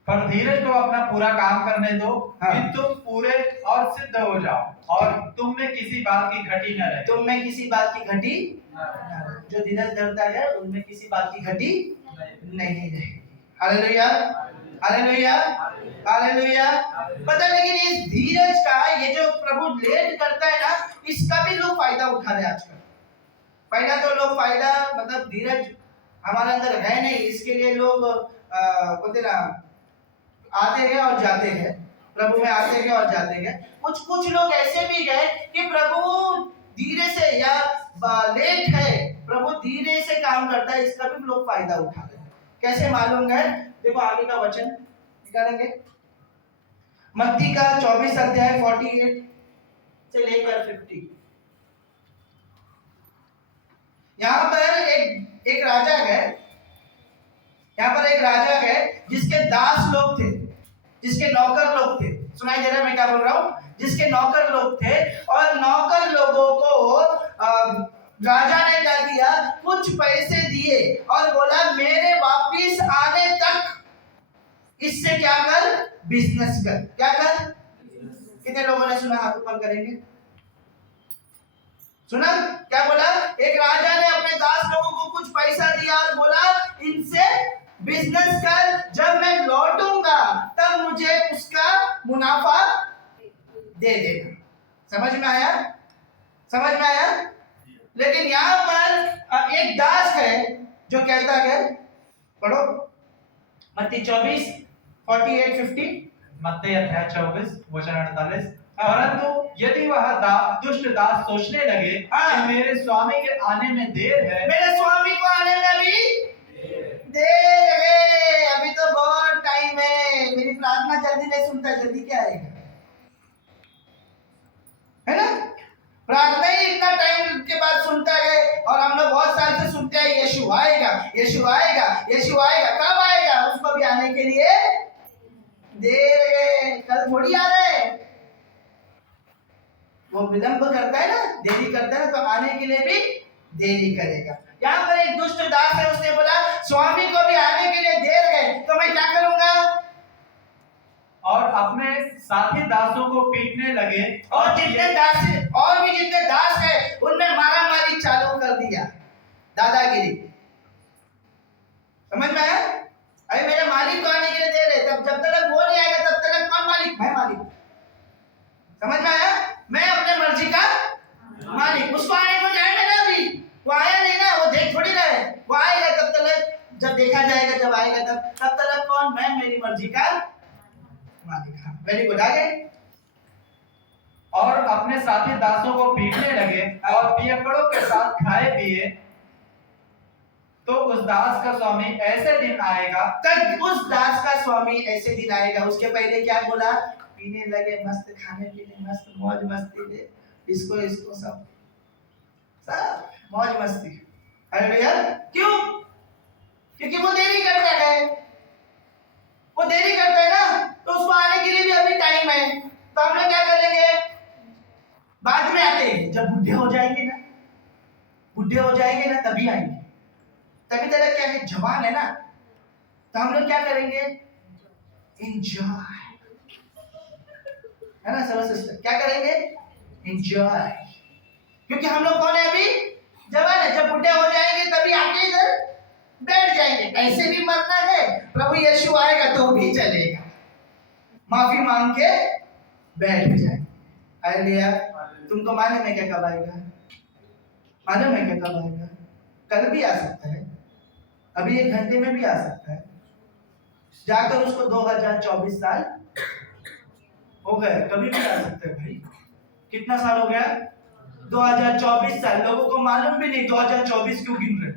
पर धीरज को अपना पूरा काम करने दो, हाँ। कि तुम पूरे और सिद्ध हो जाओ और तुम में किसी बात की घटी न रहे। तुम में किसी बात की घटी न रहे। जो धीरज धरता है उनमें किसी बात की घटी नहीं रहेगी। Hallelujah, hallelujah, hallelujah. पता है, लेकिन इस धीरज का ये जो प्रभु लेट करता है ना, इसका भी लोग फायदा उठा रहे हैं आजकल। फायदा तो लोग फायदा मतलब धीरज हमारे अंदर है नहीं, इसके लिए लोग बोलते ना आते हैं और जाते हैं, प्रभु में आते हैं और जाते हैं। कुछ लोग ऐसे भी गए कि प्रभु धीरे से या लेट है, प्रभु धीरे से काम करता है, इसका भी लोग फायदा उठा रहे हैं। कैसे मालूम है? देखो आगे का वचन निकालेंगे, मत्ती का 24 अध्याय 48 से लेकर 50। यहाँ पर एक राजा है, यहाँ पर एक राजा है जिसके दास लोग थे, जिसके नौकर लोग थे। सुनाई दे रहा है मैं क्या बोल रहा हूँ? जिसके नौकर लोग थे, और नौकर लोगों को राजा ने क्या किया, कुछ पैसे दिए और बोला मेरे वापिस आने तक इससे क्या कर, बिजनेस कर। क्या कर? कितने लोगों ने सुना? हाथ ऊपर करेंगे। सुना क्या बोला? एक राजा ने अपने दास लोगों को कुछ पैसा दिया और बोला इनसे बिजनेस कर, जब मैं लौटूंगा तब मुझे उसका मुनाफा दे देना। समझ में आया? समझ में आया? लेकिन यहाँ पर एक दास है जो कहता है, पढ़ो मत्ती 24 48 50। मत्ती अध्याय 24 वचन 48। परंतु यदि वह दुष्ट दास सोचने लगे कि मेरे स्वामी के आने में देर है, मेरे स्वामी को आने में अभी देर है, अभी तो बहुत टाइम है, मेरी प्रार्थना जल्दी नहीं सुनता, जल्दी क्या आएगा? है ना? प्रार्थना ही इतना टाइम के बाद सुनता है, और हम लोग बहुत साल से सुनते हैं यीशु आएगा, यीशु आएगा, यीशु आएगा। कब आएगा? उसको भी आने के लिए देर है, कल थोड़ी आ रहा है। वो विलंब करता है ना, देरी करता है ना, तो आने के लिए भी देरी करेगा। यहाँ पर एक दुष्ट दास है, उसने बोला स्वामी को भी आने के लिए देर है, तो मैं क्या करूंगा? और अपने साथी दासों को पीटने लगे, और जितने दास और भी जितने दास है उनमें मारा मारी चालू कर दिया, दादागिरी। समझ में आया? अरे मेरे मालिक को आने के लिए देर है, तब जब तक वो नहीं आएगा तब तक कौन मालिक? मैं मालिक। समझ में आया? मैं अपने मर्जी का मालिक। उसको आने को जाएगा ना, अभी वो आया नहीं ना, वो देख थोड़ी रहा है, वो आएगा तब तक, जब देखा जाएगा, जब आएगा तब तक कौन? मैं मेरी मर्जी का मालिक। वेरी गुड, आगे। और अपने साथी दासों को पीटने लगे और पियक्कड़ों के साथ खाए पिए, तो उस दास का स्वामी ऐसे दिन आएगा, तब उस दास का स्वामी ऐसे दिन आएगा। उसके पहले क्या बोला? पीने लगे, मस्त खाने पीने, मस्त मौज मस्ती दे, इसको सब मौज मस्ती। हालेलुया। क्यों? क्योंकि वो देरी करता है, वो देरी करता है ना, तो उसको आने के लिए भी अभी टाइम है। तो हम लोग क्या करेंगे? बाद में आते हैं, जब बुढ़े हो जाएंगे ना, बुढ़े हो जाएंगे ना तभी आएंगे। तभी तक क्या है, जवान है ना, तो हम लोग क्या करेंगे? एंजॉय, है ना समझ सिस्टर? क्या करेंगे? एंजॉय। क्योंकि हम लोग कौन है? अभी जवान है। जब बुढ़े हो जाएंगे तभी आके इधर बैठ जाएंगे। ऐसे भी मरना है, प्रभु यीशु आएगा तो भी चलेगा, माफी मांग के बैठ जाए। हालेलुया। तुमको मालूम है क्या कब आएगा? मालूम है क्या कब आएगा? कल भी आ सकता है, अभी 1 घंटे में भी आ सकता है। जाकर उसको 2024 साल हो गए, कभी भी आ सकता है भाई। कितना साल हो गया? 2024 साल। लोगों को मालूम भी नहीं 2024 क्यों गिन रहे,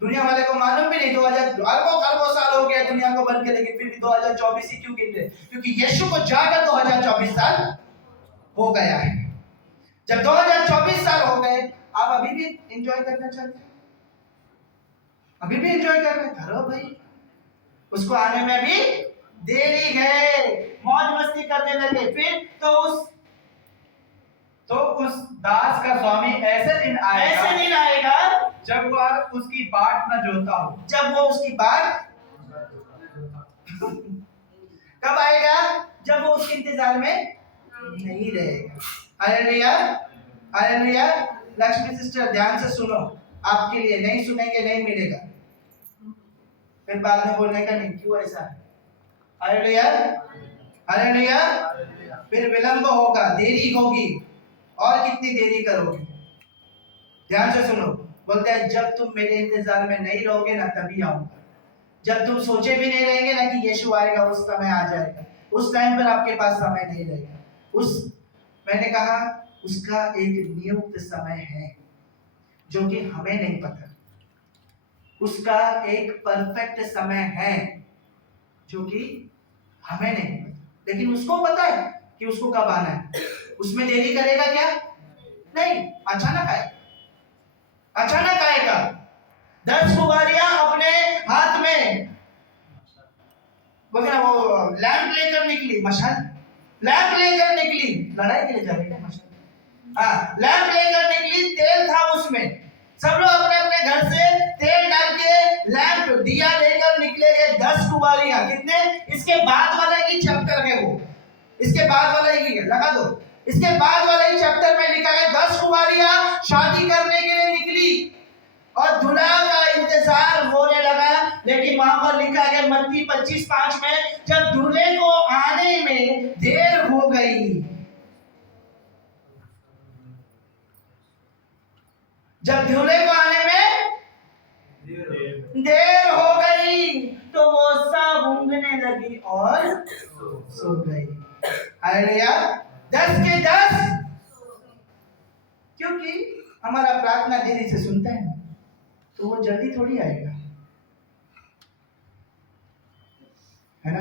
दुनिया वाले को मालूम भी नहीं 2000 अरबों साल हो गया दुनिया को बन के, लेकिन फिर भी 2024 ही क्यों गिन रहे? क्योंकि यीशु को जाकर 2024 साल हो गया है। जब 2024 साल हो गए, आप अभी भी एंजॉय करना चाहते हैं? अभी भी एंजॉय करना करो भाई, उसको आने में भी देरी गए, मौज मस्ती करने लगे, फिर तो उस दास का स्वामी ऐसे दिन आएगा, ऐसे दिन आएगा जब वह उसकी बाट न जोता हो। जब वो उसकी बात कब आएगा? जब वो उसके इंतजार में नहीं रहेगा। Hallelujah, hallelujah. लक्ष्मी सिस्टर ध्यान से सुनो, आपके लिए नहीं सुनेंगे नहीं मिलेगा, फिर बाद में बोलने का नहीं, क्यों ऐसा है? Hallelujah, hallelujah. फिर विलंब होगा, देरी होगी, और कितनी देरी करोगे? ध्यान से सुनो, बोलते हैं जब तुम मेरे इंतजार में नहीं रहोगे ना तभी आऊंगा। जब तुम सोचे भी नहीं रहेंगे ना कि यीशु आएगा, उस समय आ जाएगा, उस टाइम पर आपके पास समय नहीं रहेगा। मैंने कहा उसका एक नियुक्त समय है जो कि हमें नहीं पता, उसका एक परफेक्ट समय है जो कि हमें नहीं पता, लेकिन उसको पता है कि उसको कब आना है। उसमें देरी करेगा क्या? नहीं, अचानक आएगा, अचानक आएगा। 10 कुंवारियां अपने हाथ में वगैरह वो लैंप लेकर निकली, मशाल लैंप लेकर निकली, लड़ाई के लिए जा रही है मशाल, हाँ लैंप लेकर निकली, तेल था उसमें, सब लोग अपने अपने घर से तेल डाल के लैंप दिया लेकर निकले गए 10 कुंवारियां। कितने? इसके बाद वाला ही चैप्टर है वो, इसके बाद वाला ही है, लगा दो, इसके बाद वाला ही चैप्टर में लिखा है 10 कुंवारियां शादी करने के लिए निकली और दूल्हा का इंतजार होने लगा। लेकिन वहां पर लिखा है मत्ती 25:5 में, जब दूल्हे को आने में देर हो गई, जब दूल्हे को आने में देर हो गई तो वो सब ऊँघने लगी और सो गई। हालेलुया। 10 के 10, क्योंकि हमारा प्रार्थना देरी से सुनता है तो वो जल्दी थोड़ी आएगा, है ना?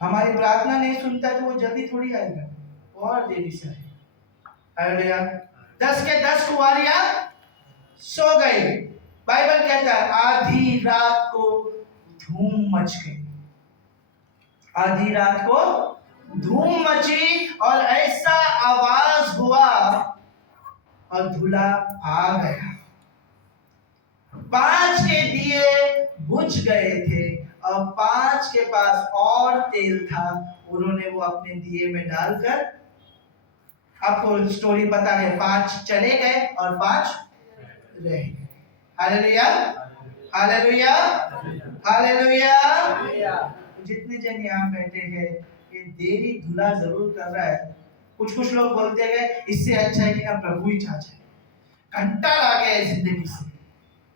हमारी प्रार्थना नहीं सुनता है तो वो जल्दी थोड़ी आएगा, और देरी से आएगा। हालेलुया। 10 के 10 कुंवारियां सो गई। बाइबल कहता है आधी रात को धूम मच गई, आधी रात को धूम मची और ऐसा आवाज हुआ और दूल्हा आ गया। 5 के दिए बुझ गए थे और 5 के पास और तेल था, उन्होंने वो अपने दिए में डालकर, आपको स्टोरी पता है, 5 चले गए और 5 रह गए। Hallelujah, hallelujah, hallelujah. जितने जन यहाँ बैठे हैं ये देरी दूल्हा जरूर कर रहा है। कुछ लोग बोलते हैं इससे अच्छा है कि ना प्रभु ही चाह जाए, घंटा ला गया जिंदगी से,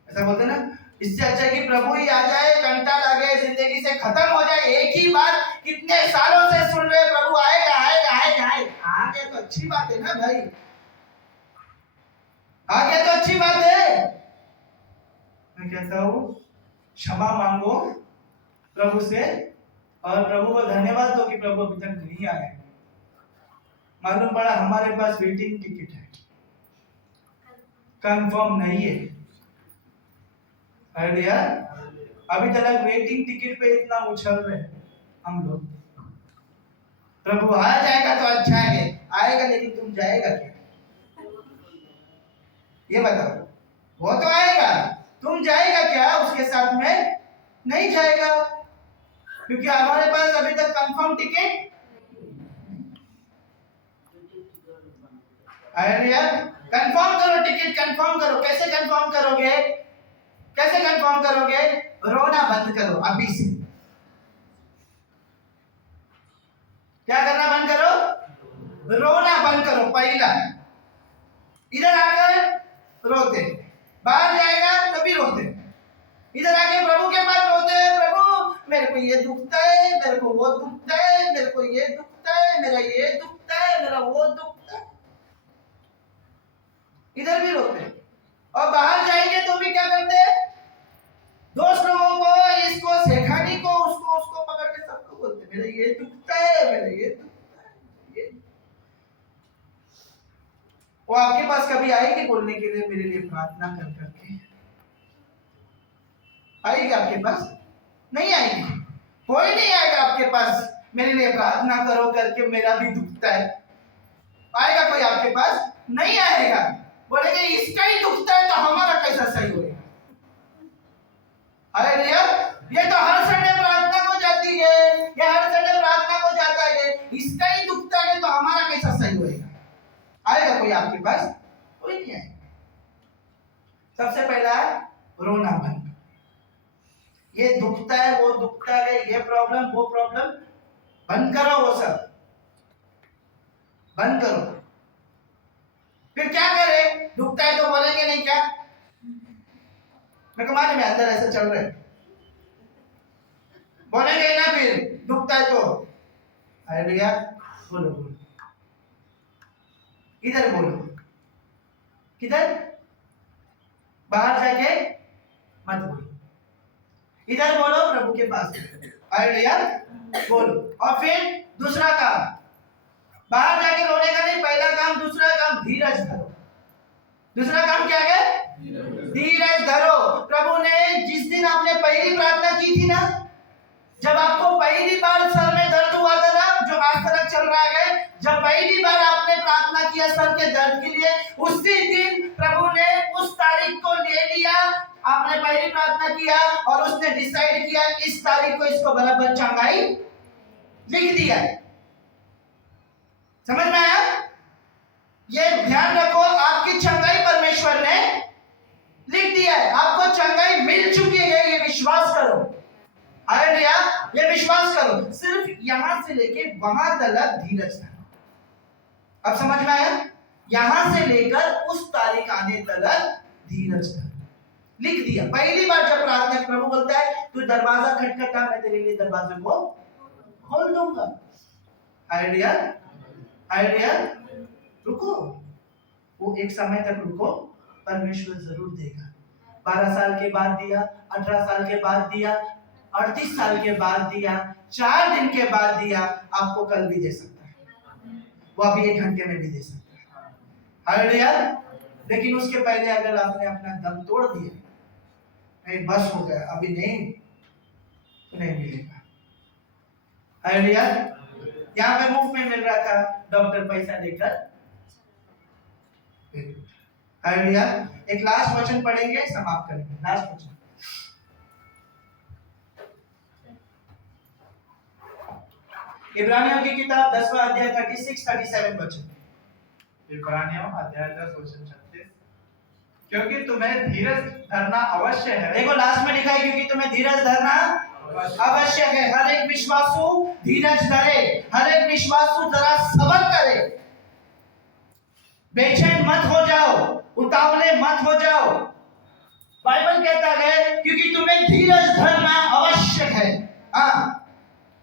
ऐसा बोलते ना, इससे अच्छा है कि प्रभु ही आ जाए, कंटाल आ गए जिंदगी से, खत्म हो जाए। एक ही बात कितने सालों से सुन रहे, प्रभु आएगा आएगा आएगा आएगा। आ गया तो अच्छी बात है ना भाई, आ गया तो अच्छी बात है। मैं कहता हूँ क्षमा मांगो प्रभु से और प्रभु को धन्यवाद दो कि प्रभु अभी तक नहीं आए। मालूम पड़ा हमारे पास वेटिंग टिकट है, कंफर्म नहीं है। हालेलुया। अभी तक वेटिंग टिकट पे इतना उछल रहे हम लोग। प्रभु आ जाएगा तो अच्छा है, आएगा लेकिन तुम जाएगा क्या? ये बताओ, वो तो आएगा, तुम जाएगा क्या उसके साथ में? नहीं जाएगा, क्योंकि हमारे पास अभी तक कंफर्म टिकट। हालेलुया। कंफर्म करो टिकट, कंफर्म करो। कैसे कंफर्म करोगे? कैसे कंफर्म करोगे? रोना बंद करो अभी से। क्या करना बंद करो? रोना बंद करो। पहला इधर आकर रोते, बाहर जाएगा तो भी रोते, इधर आके प्रभु के पास रोते हैं, प्रभु मेरे को ये दुखता है, मेरे को वो दुखता है, मेरे को ये दुखता है, मेरा ये दुखता है, मेरा वो दुखता है। इधर भी रोते हैं और बाहर जाएंगे तो भी क्या करते हैं? दोस्त लोगों को, इसको सेखानी को, उसको पकड़ के सबको बोलते मेरा ये दुखता है, मेरा ये दुखता है, ये। वो आपके पास कभी आएगी बोलने के लिए मेरे लिए प्रार्थना कर करके? आएगी आपके पास? नहीं आएगी। कोई नहीं आएगा आपके पास मेरे लिए प्रार्थना करो करके, मेरा भी दुखता है। आएगा कोई आपके पास? नहीं आएगा। बोलेंगे इसका ही दुखता है तो हमारा कैसा सही होगा? हालेलुया। ये तो हर संडे प्रार्थना को जाती है, ये हर संडे प्रार्थना को जाता है, इसका ही दुखता है तो हमारा कैसा सही होएगा? आएगा कोई आपके पास? कोई नहीं आएगा। सबसे पहला है रोना बंद। ये दुखता है, वो दुखता है, ये प्रॉब्लम, वो प्रॉब्लम, बंद करो, वो सब बंद करो। फिर क्या करे? दुखता है तो बोलेंगे नहीं क्या? मैं कमाने में अंदर ऐसा चल रहा है, बोलेंगे ना फिर दुखता है तो। हालेलुया। बोलो बोलो, इधर बोलो, किधर? बाहर जाके मत बोलो, इधर बोलो, प्रभु के पास। हालेलुया। बोलो। और फिर दूसरा काम, बाहर जाके रोने का नहीं, पहला काम, दूसरा काम धीरज धरो। दूसरा काम क्या है? धीरज धरो। प्रभु ने जिस दिन आपने पहली प्रार्थना की थी ना, जब आपको पहली बार सर में दर्द हुआ था ना, जो आज तक चल रहा है, जब पहली बार आपने प्रार्थना किया सर के दर्द के लिए, उसी दिन प्रभु ने उस तारीख को ले लिया। आपने पहली प्रार्थना किया और उसने डिसाइड किया इस तारीख को इसको बराबर चंगाई लिख दिया। समझ में आया? ये ध्यान रखो, आपकी चंगाई परमेश्वर ने लिख दिया है। आपको चंगाई मिल चुकी है, ये विश्वास करो। हालेलुया। ये विश्वास करो। सिर्फ यहां से लेके वहां तक धीरज धरो। अब समझ में आया? यहां से लेकर उस तारीख आने तक धीरज धरो। लिख दिया। पहली बार जब प्रार्थना, प्रभु बोलता है तू दरवाजा खटखटा, मैं तेरे लिए दरवाजे को खोल दूंगा। हालेलुया। हालेलुया। रुको, वो एक समय तक रुको, परमेश्वर जरूर देगा। 12 साल के बाद दिया, 18 साल के बाद दिया, 38 साल के बाद दिया, 4 दिन के बाद दिया, आपको कल भी दे सकता है, वो अभी 1 घंटे में भी दे सकता है। हालेलुया। लेकिन उसके पहले अगर आपने अपना दम तोड़ दिया, नहीं बस हो गया, अभी नहीं, तो नहीं मिलेगा। हालेलुया। यहाँ पे मुफ्त में मिल रहा था, डॉक्टर पैसा देकर। हालेलुया। एक लास्ट वचन पढ़ेंगे, समाप्त करेंगे। लास्ट वचन, इब्रानियों की किताब 10वां अध्याय 36-37 वचन। इब्रानियों अध्याय 10 वचन 36। क्योंकि तुम्हें धीरज धरना अवश्य है। देखो लास्ट में लिखा है क्योंकि तुम्हें धीरज धरना अवश्य है। हर एक विश्वासु धीरज धरे, हर एक विश्वासु जरा सब्र करे। बेचैन मत हो जाओ, उतावले मत हो जाओ। बाइबल कहता है क्योंकि तुम्हें धीरज धरना आवश्यक है। हाँ,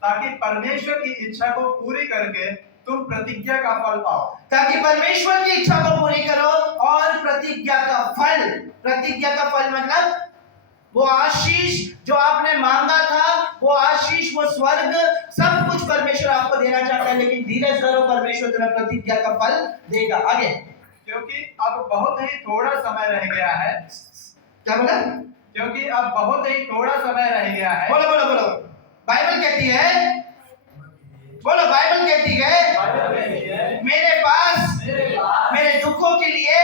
ताकि परमेश्वर की इच्छा को पूरी करके तुम प्रतिज्ञा का फल पाओ। ताकि परमेश्वर की इच्छा को पूरी करो और प्रतिज्ञा का फल। प्रतिज्ञा का फल मतलब वो आशीष जो आपने मांगा था, वो आशीष, वो स्वर्ग, सब कुछ परमेश्वर आपको देना चाहता है, लेकिन धीरज धरो, परमेश्वर तुम्हें प्रतिज्ञा का फल देगा। आगे, क्योंकि अब बहुत ही थोड़ा समय रह गया है। क्या बोला? क्योंकि अब बहुत ही थोड़ा समय रह गया है। बोलो बोलो बोलो। बाइबल कहती है, बोलो, बाइबल कहती है मेरे पास मेरे दुखों के लिए,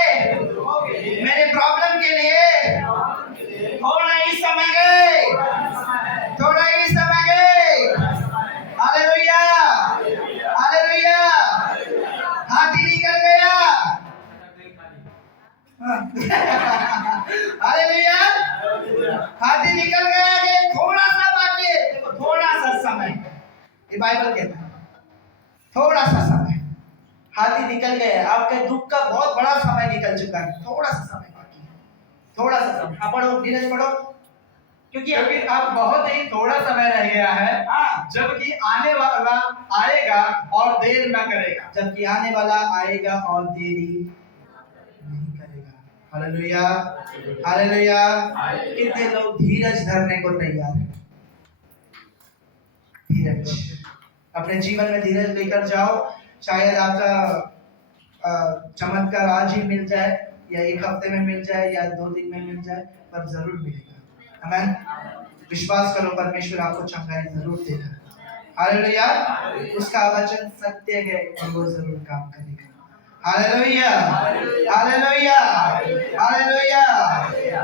मेरे प्रॉब्लम के लिए थोड़ा ही समय गए, थोड़ा ही समय गए। Hallelujah, hallelujah. हाथी निकल गया। हालेलुया। हाथी निकल गया कि थोड़ा सा बाकी है। देखो थोड़ा सा समय, ये बाइबल कहता है थोड़ा सा समय। हाथी निकल गया, आपके दुख का बहुत बड़ा समय निकल चुका है, थोड़ा सा समय बाकी है, थोड़ा सा समय। आप पढ़ो, धीरज पढ़ो। क्योंकि अब बहुत ही थोड़ा समय रह गया है, जबकि आने वाला आएगा और देर न करेगा। जबकि आने वाला आएगा और देरी नहीं करेगा। Hallelujah, hallelujah. कितने लोग धीरज धरने को तैयार हैं? धीरज, अपने जीवन में धीरज लेकर जाओ। शायद आपका चमत्कार आज ही मिल जाए, या 1 हफ्ते में मिल जाए, या 2 दिन में मिल जाए, पर जरूर मिलेगा। आमीन। विश्वास करो परमेश्वर आपको चंगाई जरूर देगा। हालेलुया। उसका वचन सत्य है और वो जरूर काम करेगा। Hallelujah, hallelujah, hallelujah.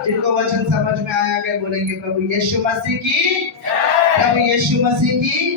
जिनको वचन समझ में आया गया बोलेंगे प्रभु यीशु मसीह की, प्रभु यीशु मसीह की